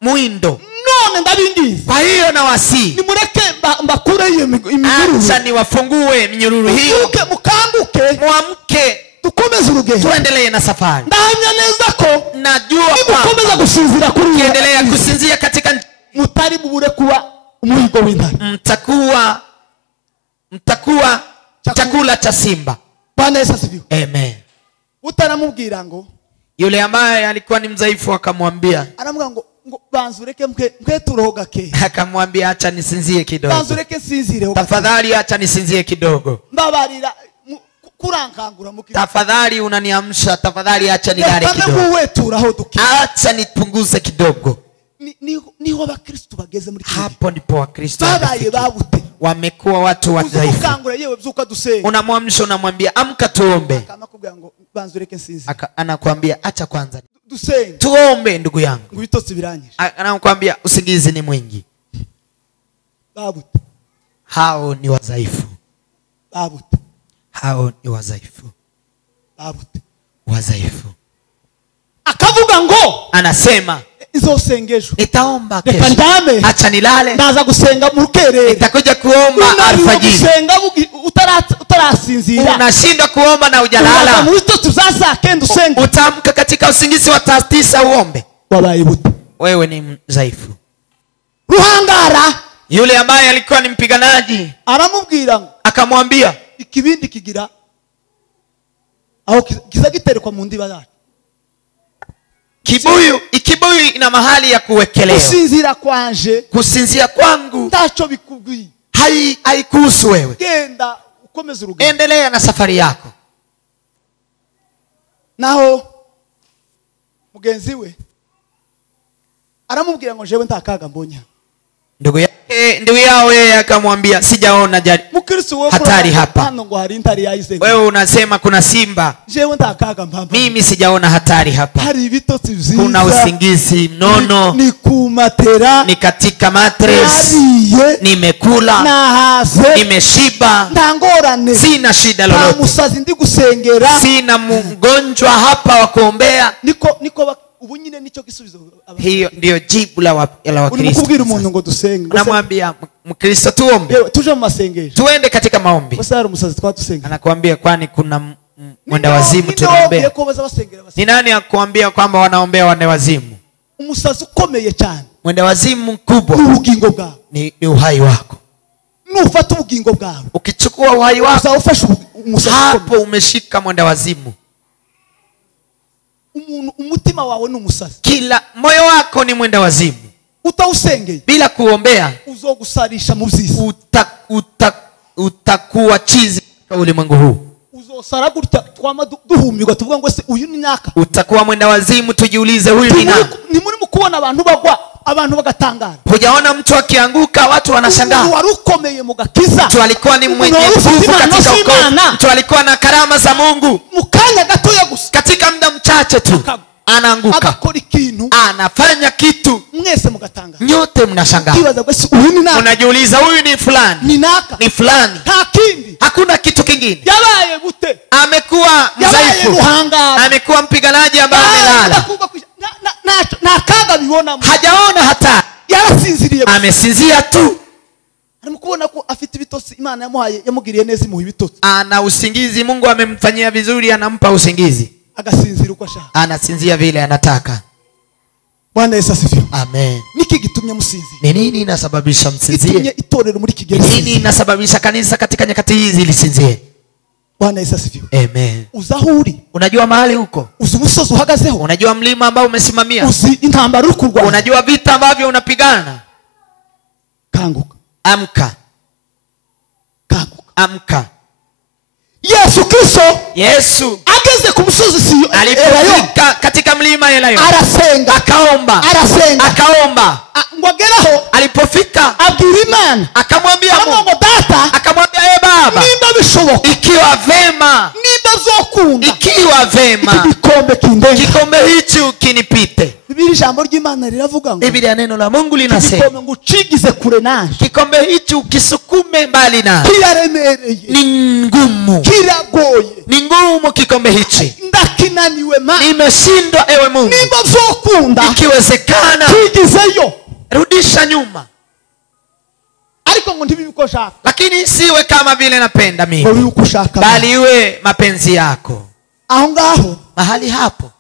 mwindo. None ndabingiza, kwa hiyo na wasi, nimureke mbakure iyo imiguru, acha niwafungue minyururu hiyo, mukanguke, muamke tukomeze urugendo, tuendelee na safari. ndahamya neza ko Najua mukomeza gusinzira kuri uyu ukiendelea kusinzia katika mutari bubure kuba umuhigo w'intare, mtakuwa chakula cha simba. Bwana Yesu asifiwe. Amen. Utaramubwira ngo, Yule ambaye alikuwa ni mdhaifu akamwambia, aramubwira ngo banzureke mke turoga ke, akamwambia acha nisinzie kidogo, banzureke sinzire, tafadhali acha nisinzie kidogo, mbabarira kurankangura mukiri, tafadhali unaniamsha, tafadhali acha nilale kidogo, acha nipunguze kidogo. Niho abakristo bageze muri kile. Hapo ndipo wakristo babaye babute, wamekuwa watu wadhaifu. Uzukangura yewe byuka dusenga, unamwamsha unamwambia amka tuombe, kama kubwira ngo banzureke sinzire, anakuambia acha kwanza dusenga tuombe ndugu yangu, ngwitotsi biranyije, anakuambia usingizi ni mwingi. babute, hao ni wadhaifu, babute, hao ni wadhaifu, babute, wadhaifu. Akavuga ngo, anasema izosengesho nitaomba kesho, acha nilale, ndaza gusenga mu rukerere, nitakuja kuomba alfajiri. Gusenga utarasinzira, unashindwa kuomba na hujalala, utamka katika usingizi wa saa 9 uombe. Wabaye bute, wewe ni mdhaifu. Ruhangara yule ambaye alikuwa ni mpiganaji aramubwira, akamwambia ikibindi kigira aho kizagiterekwa mu ndiba yacu, ikibuyu ina mahali ya kuwekelewa. Kusinzia kwangu ndacho bikubwi, haikuhusu wewe. Genda ukomeze urugendo, endelea na safari yako. Naho mugenzi we aramubwira ngo jewe ntakaga mbonya. Ndugu yao yeye akamwambia sijaona hatari hapa. Wewe unasema kuna simba, mimi sijaona hatari hapa. Kuna usingizi mnono, ni katika mattress, nimekula, nimeshiba, sina shida lolote, sina mgonjwa hapa wa kuombea. Hiyo ndio jibu la Wakristo. Unamwambia Mkristo tuombe, tuende katika maombi, anakuambia kwani kuna mwenda wazimu tunaombea. Ni nani akuambia kwamba wanaombea wende wazimu? Mwenda wazimu mkubwa ni uhai wako. Ukichukua uhai wako, hapo umeshika mwenda wazimu. Umutima wawe n'umusazi, kila moyo wako ni mwenda wazimu. Utausengeye bila kuombea, uzogusarisha mu byisi, utakuwa chizi kwa ulimwengu huu. Uzosara gutya twama duhumirwa tuvuga ngo se uyu ni naka, utakuwa mwenda wazimu. Tujiulize huyu ni nani? Ni muri mukubona abantu bagwa, abantu bagatangara. Hujaona mtu akianguka watu wanashangaa? Warukomeye mugakiza, mtu alikuwa ni mwenye nguvu katika ukoo, mtu alikuwa na karama za Mungu, mukanya gatoya gusa, katika muda mchache tu anaanguka, anafanya kitu, mwese mugatangara, nyote mnashangaa. Unajiuliza huyu ni fulani, ni fulani, hakuna kitu kingine. Yabaye bute, amekuwa mdhaifu, amekuwa mpiganaji ambaye amelala, hajaona hata, amesinzia tu. Aramukubona ko afite ibitotsi Imana yamuhaye, yamugiriye neza imuha ibitotsi, ana usingizi, Mungu amemfanyia vizuri, anampa usingizi, agasinzira uko ashaka, anasinzia vile anataka. Bwana Yesu asifiwe. Amen. Niki gitumye musinzi? Ni nini inasababisha msinzie? Gitumye itorero muri kigezi. Nini inasababisha kanisa katika nyakati hizi lisinzie? Bwana Yesu asifiwe. Amen. Uzahuri, unajua mahali huko, uzimusozo uhagazeho, unajua mlima ambao umesimamia, uzi intambara uri kurwana, unajua vita ambavyo unapigana. Kanguka, amka, kanguka, amka. Yesu ageze ku musozi Siyo, alipofika katika mlima Elayo, arasenga, akaomba, ngwageraho, alipofika abwira Imana, akamwambia Mungu, Data, akamwambia Baba, nimba bishoboka, ikiwa vema, nimba zokunda, ikiwa vema, kikombe hichi kinipite. Biblia jambo ry'Imana riravuga ngo, Biblia neno la Mungu linasema, kikombe ngo cigize kure nanje, kikombe hichi ukisukume mbali na, kiraremereye, ni ngumu, kiragoye, ni ngumu kikombe hichi, ndakinaniwe Mana, nimeshindwa ewe Mungu, nimba zokunda, ikiwezekana kigizeyo, rudisha nyuma. Ariko ngo ndibiko shaka, lakini siwe kama vile napenda mimi, bali iwe mapenzi yako. aho ngaho mahali hapo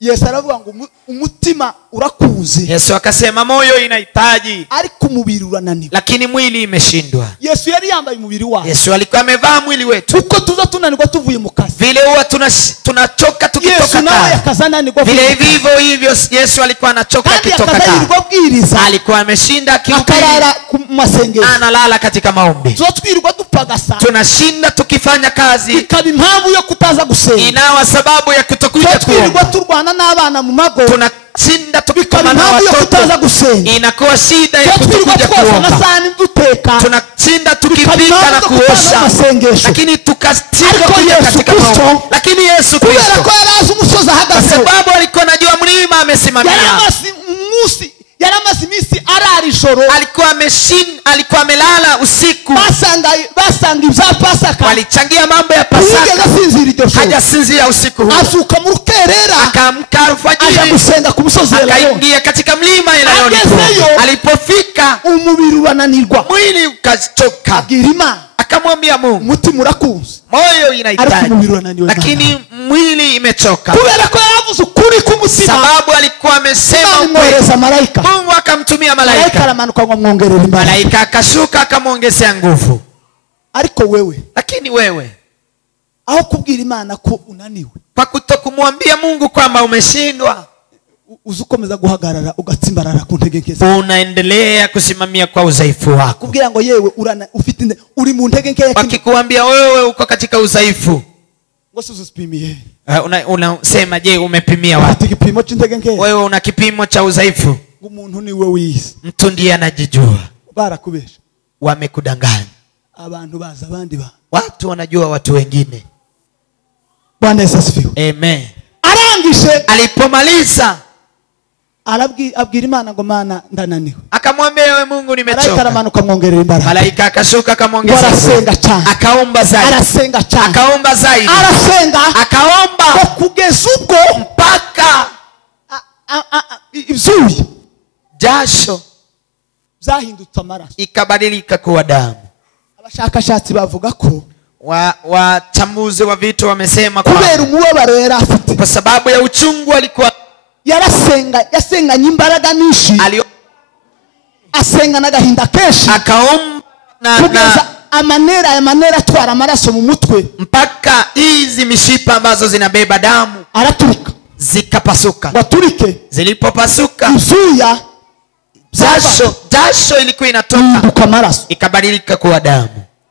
Yesu aravuga ngo umutima urakuze. Yesu akasema moyo inahitaji ariko umubiri urananiwe, lakini mwili imeshindwa. Yesu yari yambaye umubiri wake. Yesu alikuwa amevaa mwili wetu. Uko tuza tunanirwa tuvuye mu kazi, vile huwa tunachoka tukitoka kazi, vile hivyo Yesu alikuwa anachoka akitoka kazi. Alikuwa ameshinda akihubiri, analala katika maombi. Tunashinda tukifanya kazi, inawa sababu ya kutokuja kuomba. Tunashinda tukipambana na watoto, inakuwa shida ya kutokuja kuomba. Tunashinda tukipika na kuosha, lakini tukashinda kuja katika maombi. Lakini Yesu Kristo, kwa sababu alikuwa anajua mlima amesimamia, yaramazimisi arari joro, alikuwa amelala usiku. basanga ibya Pasaka, walichangia mambo ya Pasaka, hajasinzia usiku huo. Azuka mu rukerera, akamka alfajiri, akagusenga ku musozi Elayono, akaingia katika mlima Elayono. Alipofika umubiri urananirwa, mwili ukachoka, agirima akamwambia Mungu, mutima urakuze, moyo inahitaji, lakini mwili imechoka. Kubera ko yaravuze ukuri kumutima, sababu alikuwa amesema ukweli. Mungu akamtumia malaika, aramanuka ngo mwongerere imbaraga, malaika akashuka akamwongezea nguvu. Ariko wewe, lakini wewe, aho kubwira Imana ko unaniwe, kwa kutokumwambia Mungu kwamba umeshindwa, uzukomeza guhagarara ugatsimbarara ku ntegekeza, unaendelea kusimamia kwa udhaifu wako. Kubwira ngo yewe ufite uri mu ntegeke, wakikuambia wewe uko katika udhaifu, ngo susupimiye, unasema je, umepimia wapi? Kipimo cy'integeke, wewe una kipimo cha udhaifu. Umuntu ni wewe wisi, mtu ndiye anajijua. Barakubesha, wamekudanganya. Abantu baza abandi ba, watu wanajua watu wengine. Bwana Yesu asifiwe. Amen. Arangije, alipomaliza abwira Imana ngo Mana ndananiwe, akamwambia wewe Mungu nimechoka. Malaika aramanuka mwongerera imbaraga, malaika akashuka akamwongezea. Arasenga cyane, akaomba zaidi, arasenga cyane, akaomba zaidi, arasenga, akaomba kugeza ubwo mpaka izuyi jasho zahindutse amaraso, ikabadilika kuwa damu. Abashakashatsi bavuga ko wachambuzi wa vitu wamesema kubera umubabaro yari afite, kwa sababu ya uchungu alikuwa yasenga nyimbaraga nishi, asenga n'agahinda kenshi, akaomba kugeza amanera atwara amaraso mu mutwe, mpaka hizi mishipa ambazo zinabeba damu araturika, zikapasuka. waturike, zilipopasuka izuya jasho ilikuwa inatoka, amaraso ikabadilika kuwa damu.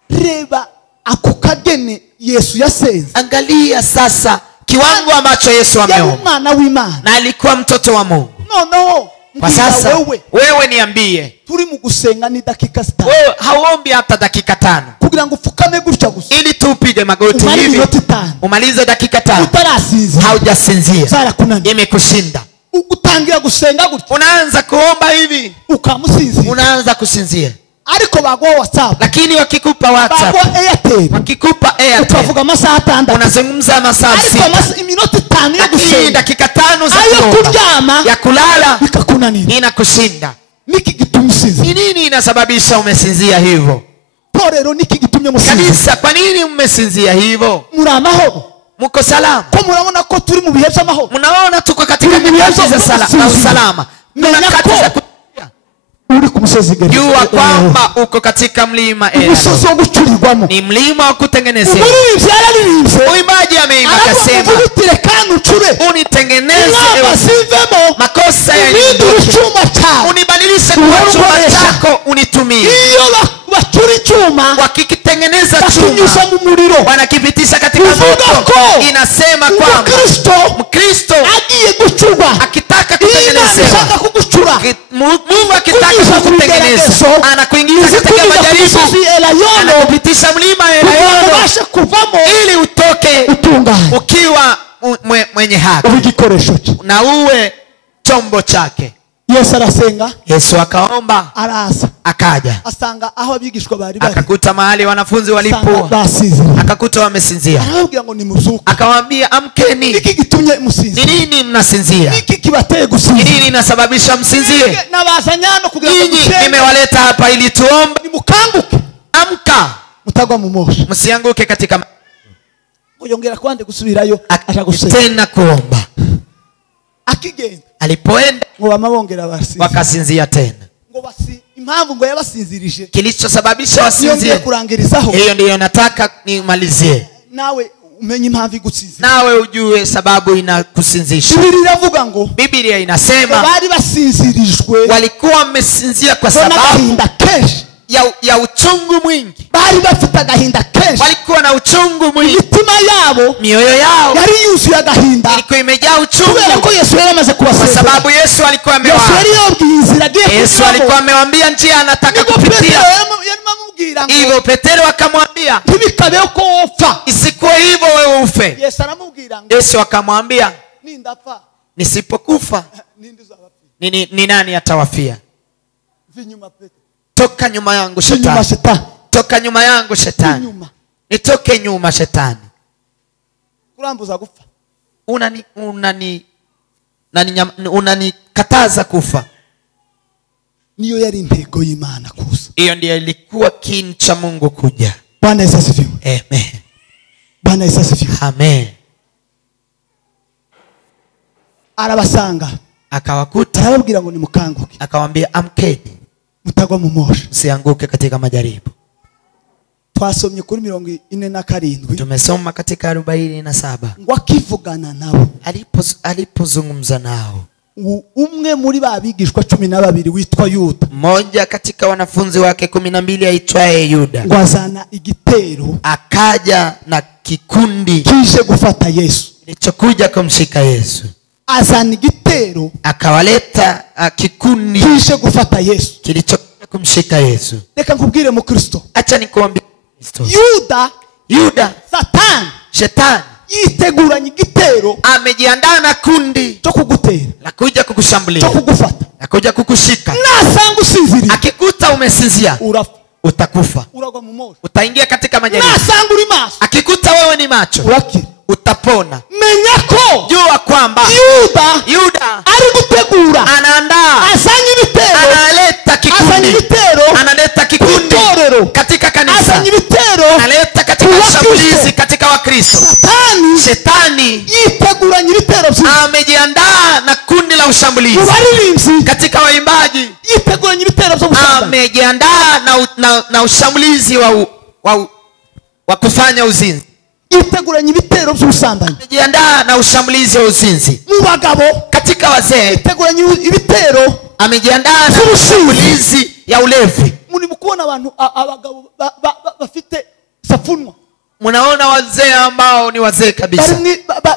Reba ako kagene Yesu yasenze, angalia sasa kiwango ambacho Yesu ameomba, mwana w'Imana na alikuwa mtoto wa Mungu. No. Kwa sasa wewe niambie, turi mu gusenga ni dakika 5, wewe hauombi hata dakika 5 kugira ngo ufukame gutya gusa, ili tu upige magoti hivi umalize dakika 5, utarasinzia, haujasinzia, imekushinda. Utangira gusenga gutya, unaanza kuomba hivi, ukamusinzia, unaanza kusinzia. Ariko bagwa WhatsApp, lakini wakikupa WhatsApp, bagwa Airtel, wakikupa Airtel, ukavuga masaa 6, unazungumza masaa 6, ariko iminota 5 yo gusenga, dakika 5 za kuryama, ya kulala, bikakunanira, inakushinda. Niki gitumusinzia? Ni nini inasababisha umesinzia hivyo? Porero niki gitumye musinzia? Kanisa, kwa nini umesinzia hivyo? Muramaho, muko salama? Ko murabona ko turi mu bihe by'amahoro? Munaona tuko katika nyakati za salama. Nyakati za uri ku musozi gari, jua kwamba uko katika mlima umusozi wo gucurirwamo, ni mlima wa kutengenezea. Uimbaji ameimba akasema, unitengeneze makosa yaniondoke, unibadilishe kuwa chuma chako unitumie. Iyo bacuri chuma, wakikitengeneza chuma wanakipitisha katika moto, inasema kwamba Mkristo agiye gucurwa, akitaka kutengenezewa, Mungu akitaka kutengeneza, anakuingiza katika majaribu, anakupitisha mlima Elayono ili utoke ukiwa mwenye haki na uwe chombo chake. Yesu arasenga, Yesu akaomba, araza, akaja, asanga aho abigishwa bari, akakuta mahali wanafunzi walipo, akakuta wamesinzia, aravuga ngo nimuzuke, akawaambia amkeni. Niki gitumye musinzia? Ni nini mnasinzia? Niki kibateye gusinzia? Ni nini inasababisha msinzie? Nabazanyano kugira ngo nimewaleta hapa ili tuombe. Nimukanguke, amka, mutagwa mu moshi, msianguke katika yongera kwande gusubirayo aja gusenga tena kuomba. akigenda Alipoenda ngo bamabongera basinzira wakasinzia tena. ngo impamvu ngo yabasinzirije Kilichosababisha wasinzie, kurangirizaho hiyo ndiyo nataka nimalizie. nawe umenye impamvu igusinzira, nawe ujue sababu inakusinzisha. Biblia inavuga ngo, Biblia inasema bari basinzirijwe, walikuwa wamesinzia kwa sababu ya uchungu mwingi. Bari bafite agahinda kenshi, walikuwa na uchungu mwingi. Mitima yabo, mioyo yao yari yuzuye agahinda, ilikuwa imejaa uchungu. Kubera ko Yesu yaramaze kubasezera, kwa sababu Yesu alikuwa amewaambia, Yesu alikuwa amewaambia njia anataka kupitia. Hivyo Petero akamwambia, ntibikabeho ko upfa, isikuwe hivyo wewe ufe. Yesu aramubwira ngo, Yesu akamwambia, nindapfa, nisipokufa ni nani atawafia? Toka nyuma yangu shetani. Toka nyuma yangu shetani. Nitoke nyuma shetani. Kurambuza kufa. Unanikataza kufa. Niyo yari intego y'Imana kuza. Hiyo ndiyo ilikuwa kiini cha Mungu kuja. Bwana Yesu asifiwe. Amen. Bwana Yesu asifiwe. Amen. Arabasanga. Akawakuta. Arababwira ngo nimukanguke. Akawaambia amkeni. Mutagwa mu moshi. Usianguke katika majaribu. Twasomye kuri 47. Tumesoma katika 47. Ngo akivugana nabo. Alipozungumza nao. Umwe muri babigishwa 12 witwa Yuda. Mmoja katika wanafunzi wake 12 aitwaye Yuda. Ngwazana igitero. Akaja na kikundi kije gufata Yesu. Kilichokuja kumshika Yesu. Azana igitero. Akawaleta kikundi kije gufata Yesu. Kilichokuja kumshika Yesu. Reka nkubwire mu Kristo. Acha nikwambie Kristo. Yuda. Shetani. Yiteguranye igitero. Amejiandaa na kundi cyo kugutera. La kuja kukushambulia. Cyo kugufata. La kuja kukushika. Nasanga usinziriye. Akikuta umesinzia. Utakufa. Uragwa mu moyo. Utaingia katika majaribu. Nasanga uri maso. Akikuta wewe ni macho. Utapona. Menyako. Jua kwamba Yuda ari gutegura. Anaandaa. Azanye ibitero. Analeta kikundi. Analeta kikundi katika kanisa. Azanye ibitero. Analeta katika shambulizi katika Wakristo. Shetani yiteguranye ibitero byinshi. Amejiandaa na kundi la ushambulizi. Katika waimbaji yiteguranye ibitero byo gushambulia. Amejiandaa na ushambulizi wa kufanya uzinzi. Yiteguranye ibitero by'ubusambanyi. Amejiandaa na ushambulizi wa uzinzi. Mu bagabo katika wazee yiteguranye ibitero. Amejiandaa na ushambulizi ya ulevi. Muri mukubona abantu abagabo bafite safunwa. Munaona wazee ambao ni wazee kabisa.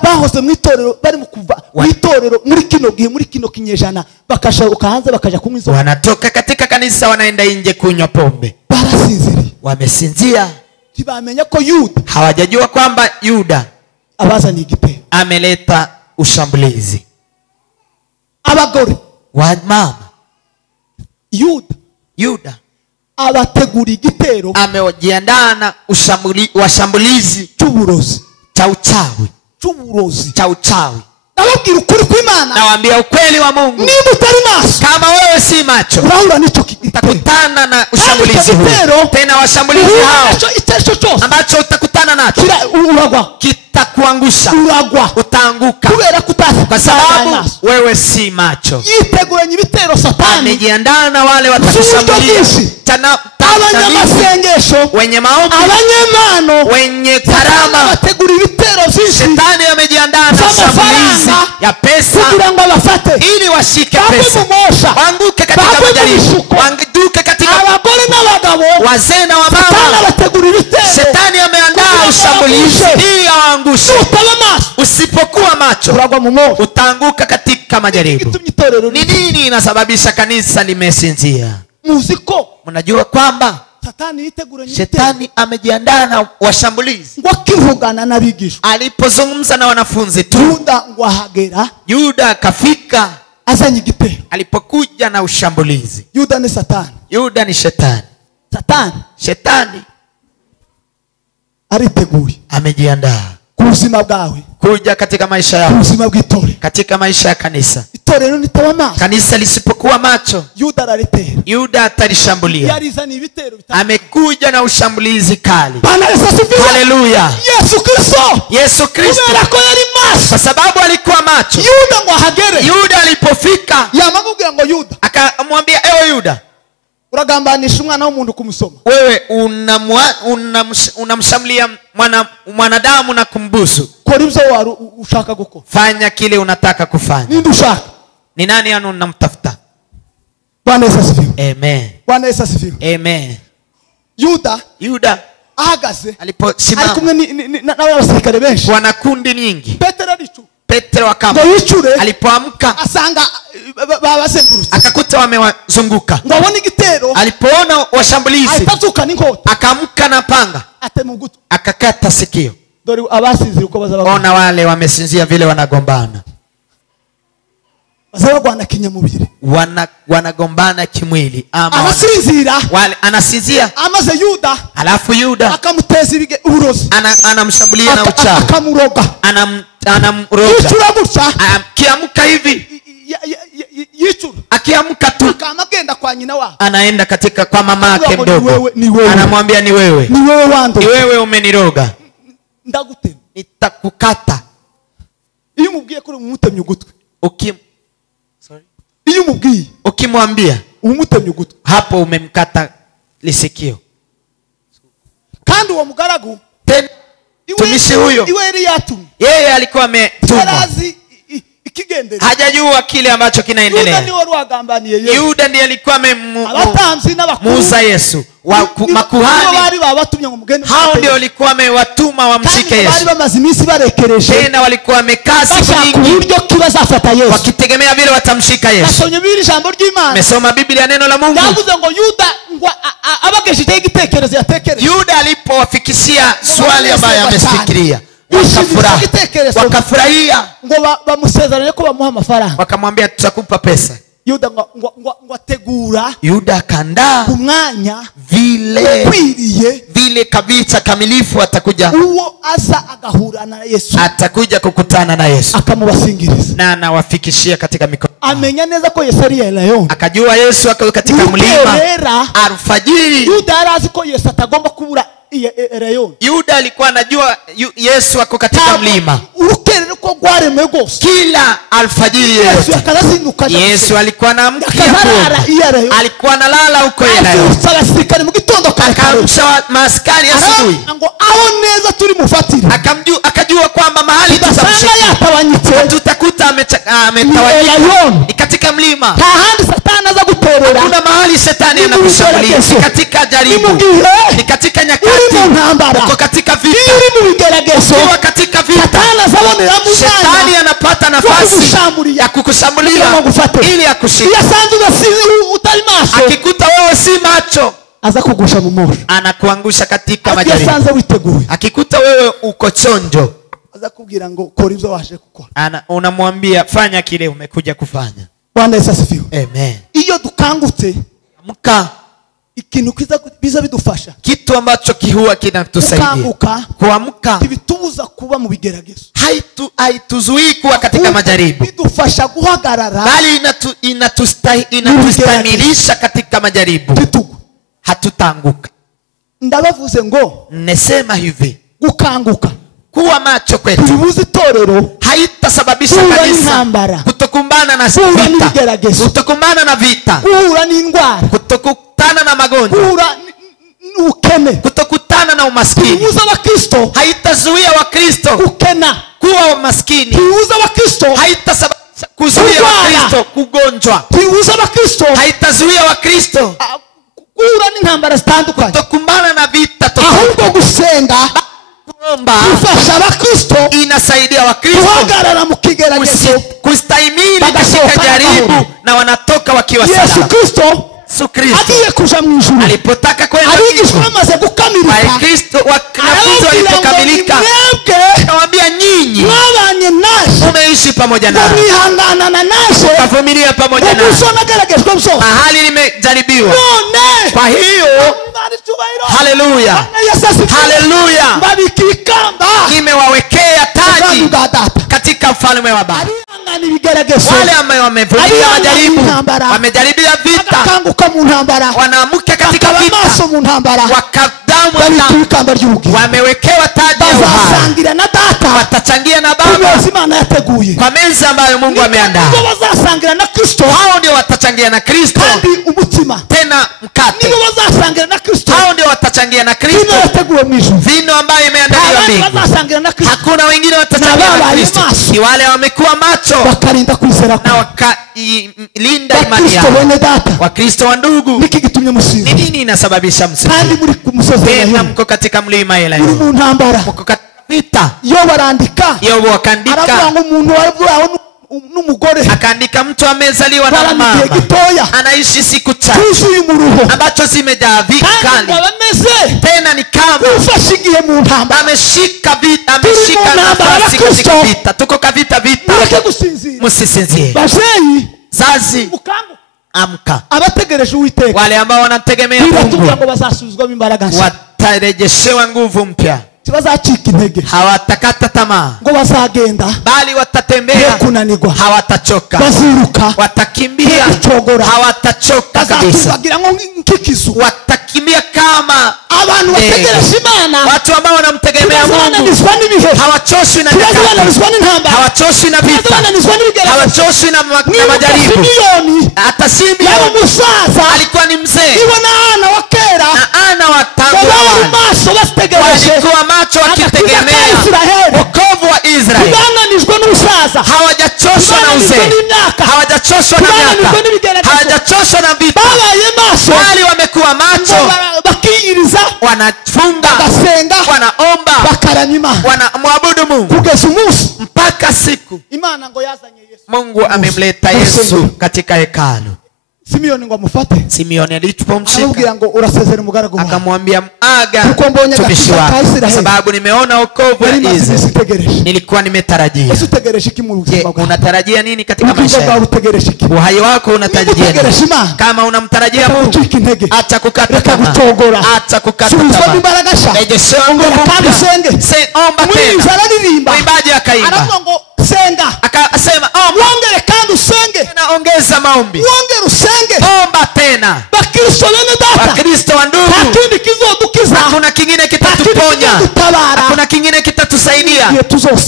Bahoze mu itorero bari mu kuva mu itorero muri kino gihe muri kino kinyejana bakasharuka hanze bakaja kunywa inzoga. Wanatoka katika kanisa wanaenda nje kunywa pombe. Barasinziriye. Wamesinzia. Tibamenya ko Yuda. Hawajajua kwamba Yuda abazana igitero. Ameleta ushambulizi. Abagore. Mama. Yuda abategura igitero. Amejiandaa na washambulizi cy'uburozi. Cha uchawi. Cha uchawi. Nababwira ukuri kw'Imana. Nawaambia ukweli wa Mungu. Niba utari maso. Kama wewe si macho. Urahura nicho utakutana na ushambulizi huu. Tena washambulizi hao. Ambacho utakutana nacho. Uragwa. Kitakuangusha. Uragwa. Utaanguka. Kubera kutazi. Kwa sababu wewe si macho. Yiteguranye ibitero Satani. Amejiandaa na wale watakushambulia. Abanyamasengesho. Wenye maombi. Abanyemano. Wenye karama. Bategura ibitero byinshi. Shetani amejiandaa na shambulizi ya pesa. Kugira ngo abafate. Ili washike pesa. Waanguke katika majaribu. Waanguke katika abagore n'abagabo. Wazee na wamama. Satani abategura ibitero. Shetani ameandaa ushambulizi ili awaangushe. Usipokuwa macho uragwa mu moyo. Utaanguka katika majaribu. Ni nini inasababisha kanisa limesinzia? Muziko. Mnajua kwamba Shetani amejiandaa na washambulizi. Wakivugana na bigisho. Alipozungumza na wanafunzi tu. Yuda kafika. Azanye igitero. Alipokuja na ushambulizi. Yuda ni Satani. Yuda ni Shetani. Shetani ariteguye. Amejiandaa kubuzima bwawe. Kuja katika maisha yako. Kubuzima bw'itore. Katika maisha ya kanisa. itorero nitaba maso, kanisa lisipokuwa macho, Yuda araritera. Yuda atalishambulia. Yarizana ibitero bitatu. Amekuja na ushambulizi kali. Bwana Yesu asifiwe. Haleluya. Yesu Kristo Kubera ko yari maso, kwa sababu alikuwa macho. Yuda ngo ahagere, Yuda alipofika, yamamubwira ngo Yuda, akamwambia ewe Yuda, uragambanisha umwana w'umuntu kumusoma. Wewe unamshambulia mwanadamu na kumbusu. Kora ibyo wari ushaka gukora. Fanya kile unataka kufanya. Ninde ushaka? Ni nani unamtafuta? Bwana Yesu asifiwe. Amen. Bwana Yesu asifiwe. Amen. Yuda ahagaze, aliposimama alikumwe n'abasirikare benshi, wana kundi nyingi. Petero akamba, alipoamka asanga babazengurutse, akakuta wamewazunguka. Ngabona igitero, alipoona washambulizi, alitazuka n'inkota, akamka na panga, atema ugutu, akakata sikio. Dore abasinzira uko bazaba. Ona wale wamesinzia vile wanagombana. Bazabagwana kinyamubiri. Wanagombana kimwili. Anasinzira. Wale anasinzia. Amaze Yuda. Alafu Yuda akamuteza uburozi. Anamshambulia na uchawi. Akamuroga. Anamroga. Yichura gutya. Akiamka hivi. Yichura. Akiamka tu. Akamagenda kwa nyina wao. Anaenda katika kwa mama yake mdogo. Niwewe. Anamwambia ni wewe. Ni wewe wando. Ni wewe umeniroga. Ndagutema. Nitakukata. Iyo mubwiye kuri umutemye ugutwe. Iyo mubwiye, ukimwambia umutemye ugutwe, hapo umemkata lisikio. Kandi uwo mugaragu tumishi huyo, iwe yari yatumwe, yeye alikuwa ametumwa, hajajua kile ambacho kinaendelea. Yuda ndiye alikuwa amemuuza Yesu. Makuhani hao ndio walikuwa wamewatuma wamshike Yesu. Tena walikuwa wamekaa siku nyingi wakitegemea vile watamshika Yesu. Mesoma Biblia, neno la Mungu. Yuda alipowafikishia swali ambayo amefikiria, wakafurahia, wakamwambia tutakupa pesa. Yuda akandaa umwanya vile kabisa kamilifu, atakuja atakuja kukutana na Yesu, akamubasingiriza na anawafikishia katika mikono. Amenya neza ko Yesu ari Elayon, akajua Yesu ako katika mlima alfajiri. Yuda arazi ko Yesu atagomba kubura Elayon. Yuda alikuwa anajua Yesu ako katika mlima. Kila alfajiri Yesu alikuwa anaamka, alikuwa analala huko Elayon. Akamsha maskari asubuhi, akajua kwamba mahali tutakuta ametawanyika katika mlima. Kuna mahali shetani anakushambulia, katika jaribu, ni katika nyakati, uko katika vita, ukiwa katika vita, shetani anapata nafasi ya kukushambulia ili akushike. Akikuta wewe si macho, anakuangusha katika majaribu. Akikuta wewe uko chonjo, unamwambia fanya kile umekuja kufanya. Bwana Yesu asifiwe. Amen. Iyo dukangutse amka, ikintu biza bidufasha, kitu ambacho kihuwa kinatusaidia kuamka, bitubuza kuba mu bigeragezo, haituzuii kuwa katika majaribu, bidufasha guhagarara, bali inatustamilisha katika majaribu. Hatutaanguka. Ndabavuze ngo, nesema hivi, gukanguka, kuwa macho kwetu tubuze itorero haitasababisha kanisa kutokumbana na vita, kutokumbana na vita, kuhura n'indwara, kutokutana na magonjwa, ukene, kutokutana na umaskini. tubuze Wakristo, haitazuia Wakristo kukena, kuwa maskini. tubuze Wakristo, haitasababisha kuzuia Wakristo kugonjwa. tubuze Wakristo, haitazuia Wakristo kuhura n'intambara zitandukanye, kutokumbana na vita. ahubwo gusenga, kufasha Wakristo, inasaidia Wakristo kuhagarara mu kigeragezo, kustahimili katika jaribu, na wanatoka wakiwa salama. Yesu Kristo agiye kuja mu ijuru, alipotaka kwenda abigishwa bamaze gukamilika, Wakristo wanafunzi walipokamilika, akamwambia nyinyi mwabanye naye, umeishi pamoja naye, mwihangana na naye, ukavumilia pamoja naye, mahali nimejaribiwa. Kwa hiyo haleluya, haleluya, nimewawekea taji katika ufalme wa Baba. ibigeragezo, wale ambao wamevumilia majaribu, wamejaribia vita, bagakanguka mu ntambara, wanaamka katika vita, maso mu ntambara, wakadamu ikamba ry'ubugingo, wamewekewa taji ya uhai, bazasangira na data, watachangia na Baba Imana yateguye kwa meza ambayo Mungu ameandaa. Nibo bazasangira na Kristo, hao ndio watachangia na Kristo, kandi umutima tena mkate. Nibo bazasangira na Kristo, hao ndio watachangia na Kristo, yateguwe mu ijuru, vino ambayo imeandaliwa mbinguni. Bazasangira na Kristo, hakuna wengine watachangia na Kristo, ni wale wamekuwa macho bakarinda kwizera na wakalinda imani yao. Wakristo wa ndugu, niki gitumye musinzi, ni nini inasababisha msinzi? kandi muri kumusozi tena mko katika mlima Ela, mu ntambara, mko katika vita. yo barandika, yo wakandika, aravuga ngo umuntu wavuye n'umugore, akaandika mtu amezaliwa na mama, anaishi siku chache ambacho zimejaa vikali, tena ni kama ameshika vita, ameshika nafasi katika vita. Tuko katika vita, msisinzie. Zazi, amka. Abategereje Uwiteka, wale ambao wanategemea Mungu, watarejeshewa nguvu mpya, hawatakata tamaa, bali watatembea, hawatachoka, watakimbia, hawatachoka kabisa, watakimbia kama abantu bategereje Imana. Watu ambao wanamtegemea Mungu hawachoshwi na nyakati, hawachoshwi na vita, hawachoshwi na majaribu. Hata Simeoni alikuwa ni mzee, na Ana wa tangu walikuwa macho wakitegemea wokovu wa Israeli. Hawajachoshwa na uzee, hawajachoshwa na miaka, hawajachoshwa na vita, bali wamekuwa macho, wanafunga, wanaomba, wanamwabudu Mungu mpaka siku Mungu amemleta Yesu katika hekalu. Simeoni ngo amufate. Simeoni alipomshika akamwambia aga tumishi wako, sababu nimeona wokovu wa Israeli. Nilikuwa nimetarajia. Unatarajia nini katika maisha yako? Uhai wako unatarajia nini? Kama unamtarajia Mungu, acha kukata tamaa, acha kukata tamaa, rejesha nguvu, omba tena. Mwimbaji akaimba, akasema ongera kandi usenge, ongeza maombi, omba tena. Wakristo wa ndugu, hakuna kingine kitatuponya, hakuna kingine kitatusaidia.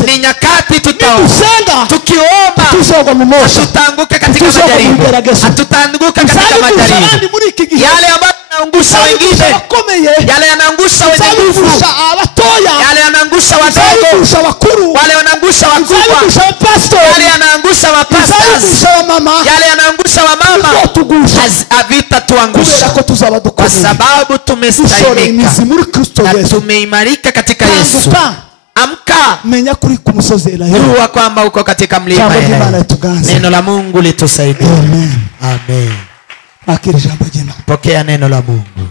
Ni nyakati tutaomba, tukiomba hatutaanguka katika majaribu, hatutaanguka katika majaribu. Yale ambayo yanaangusha wengine, yale yanaangusha wenye nguvu, yale yanaangusha wadogo, wale wanaangusha wakubwa, yale yanaangusha mapastors, yale yanaangusha wamama, havitatuangusha kwa sababu tumestahimika na tumeimarika katika Yesu. Amka, menya kuri kumusozi Ela, jua kwamba uko katika mlima Ela. Neno la Mungu litusaidie. Amen. Amen. Akiri jambo jema. Pokea neno la Mungu.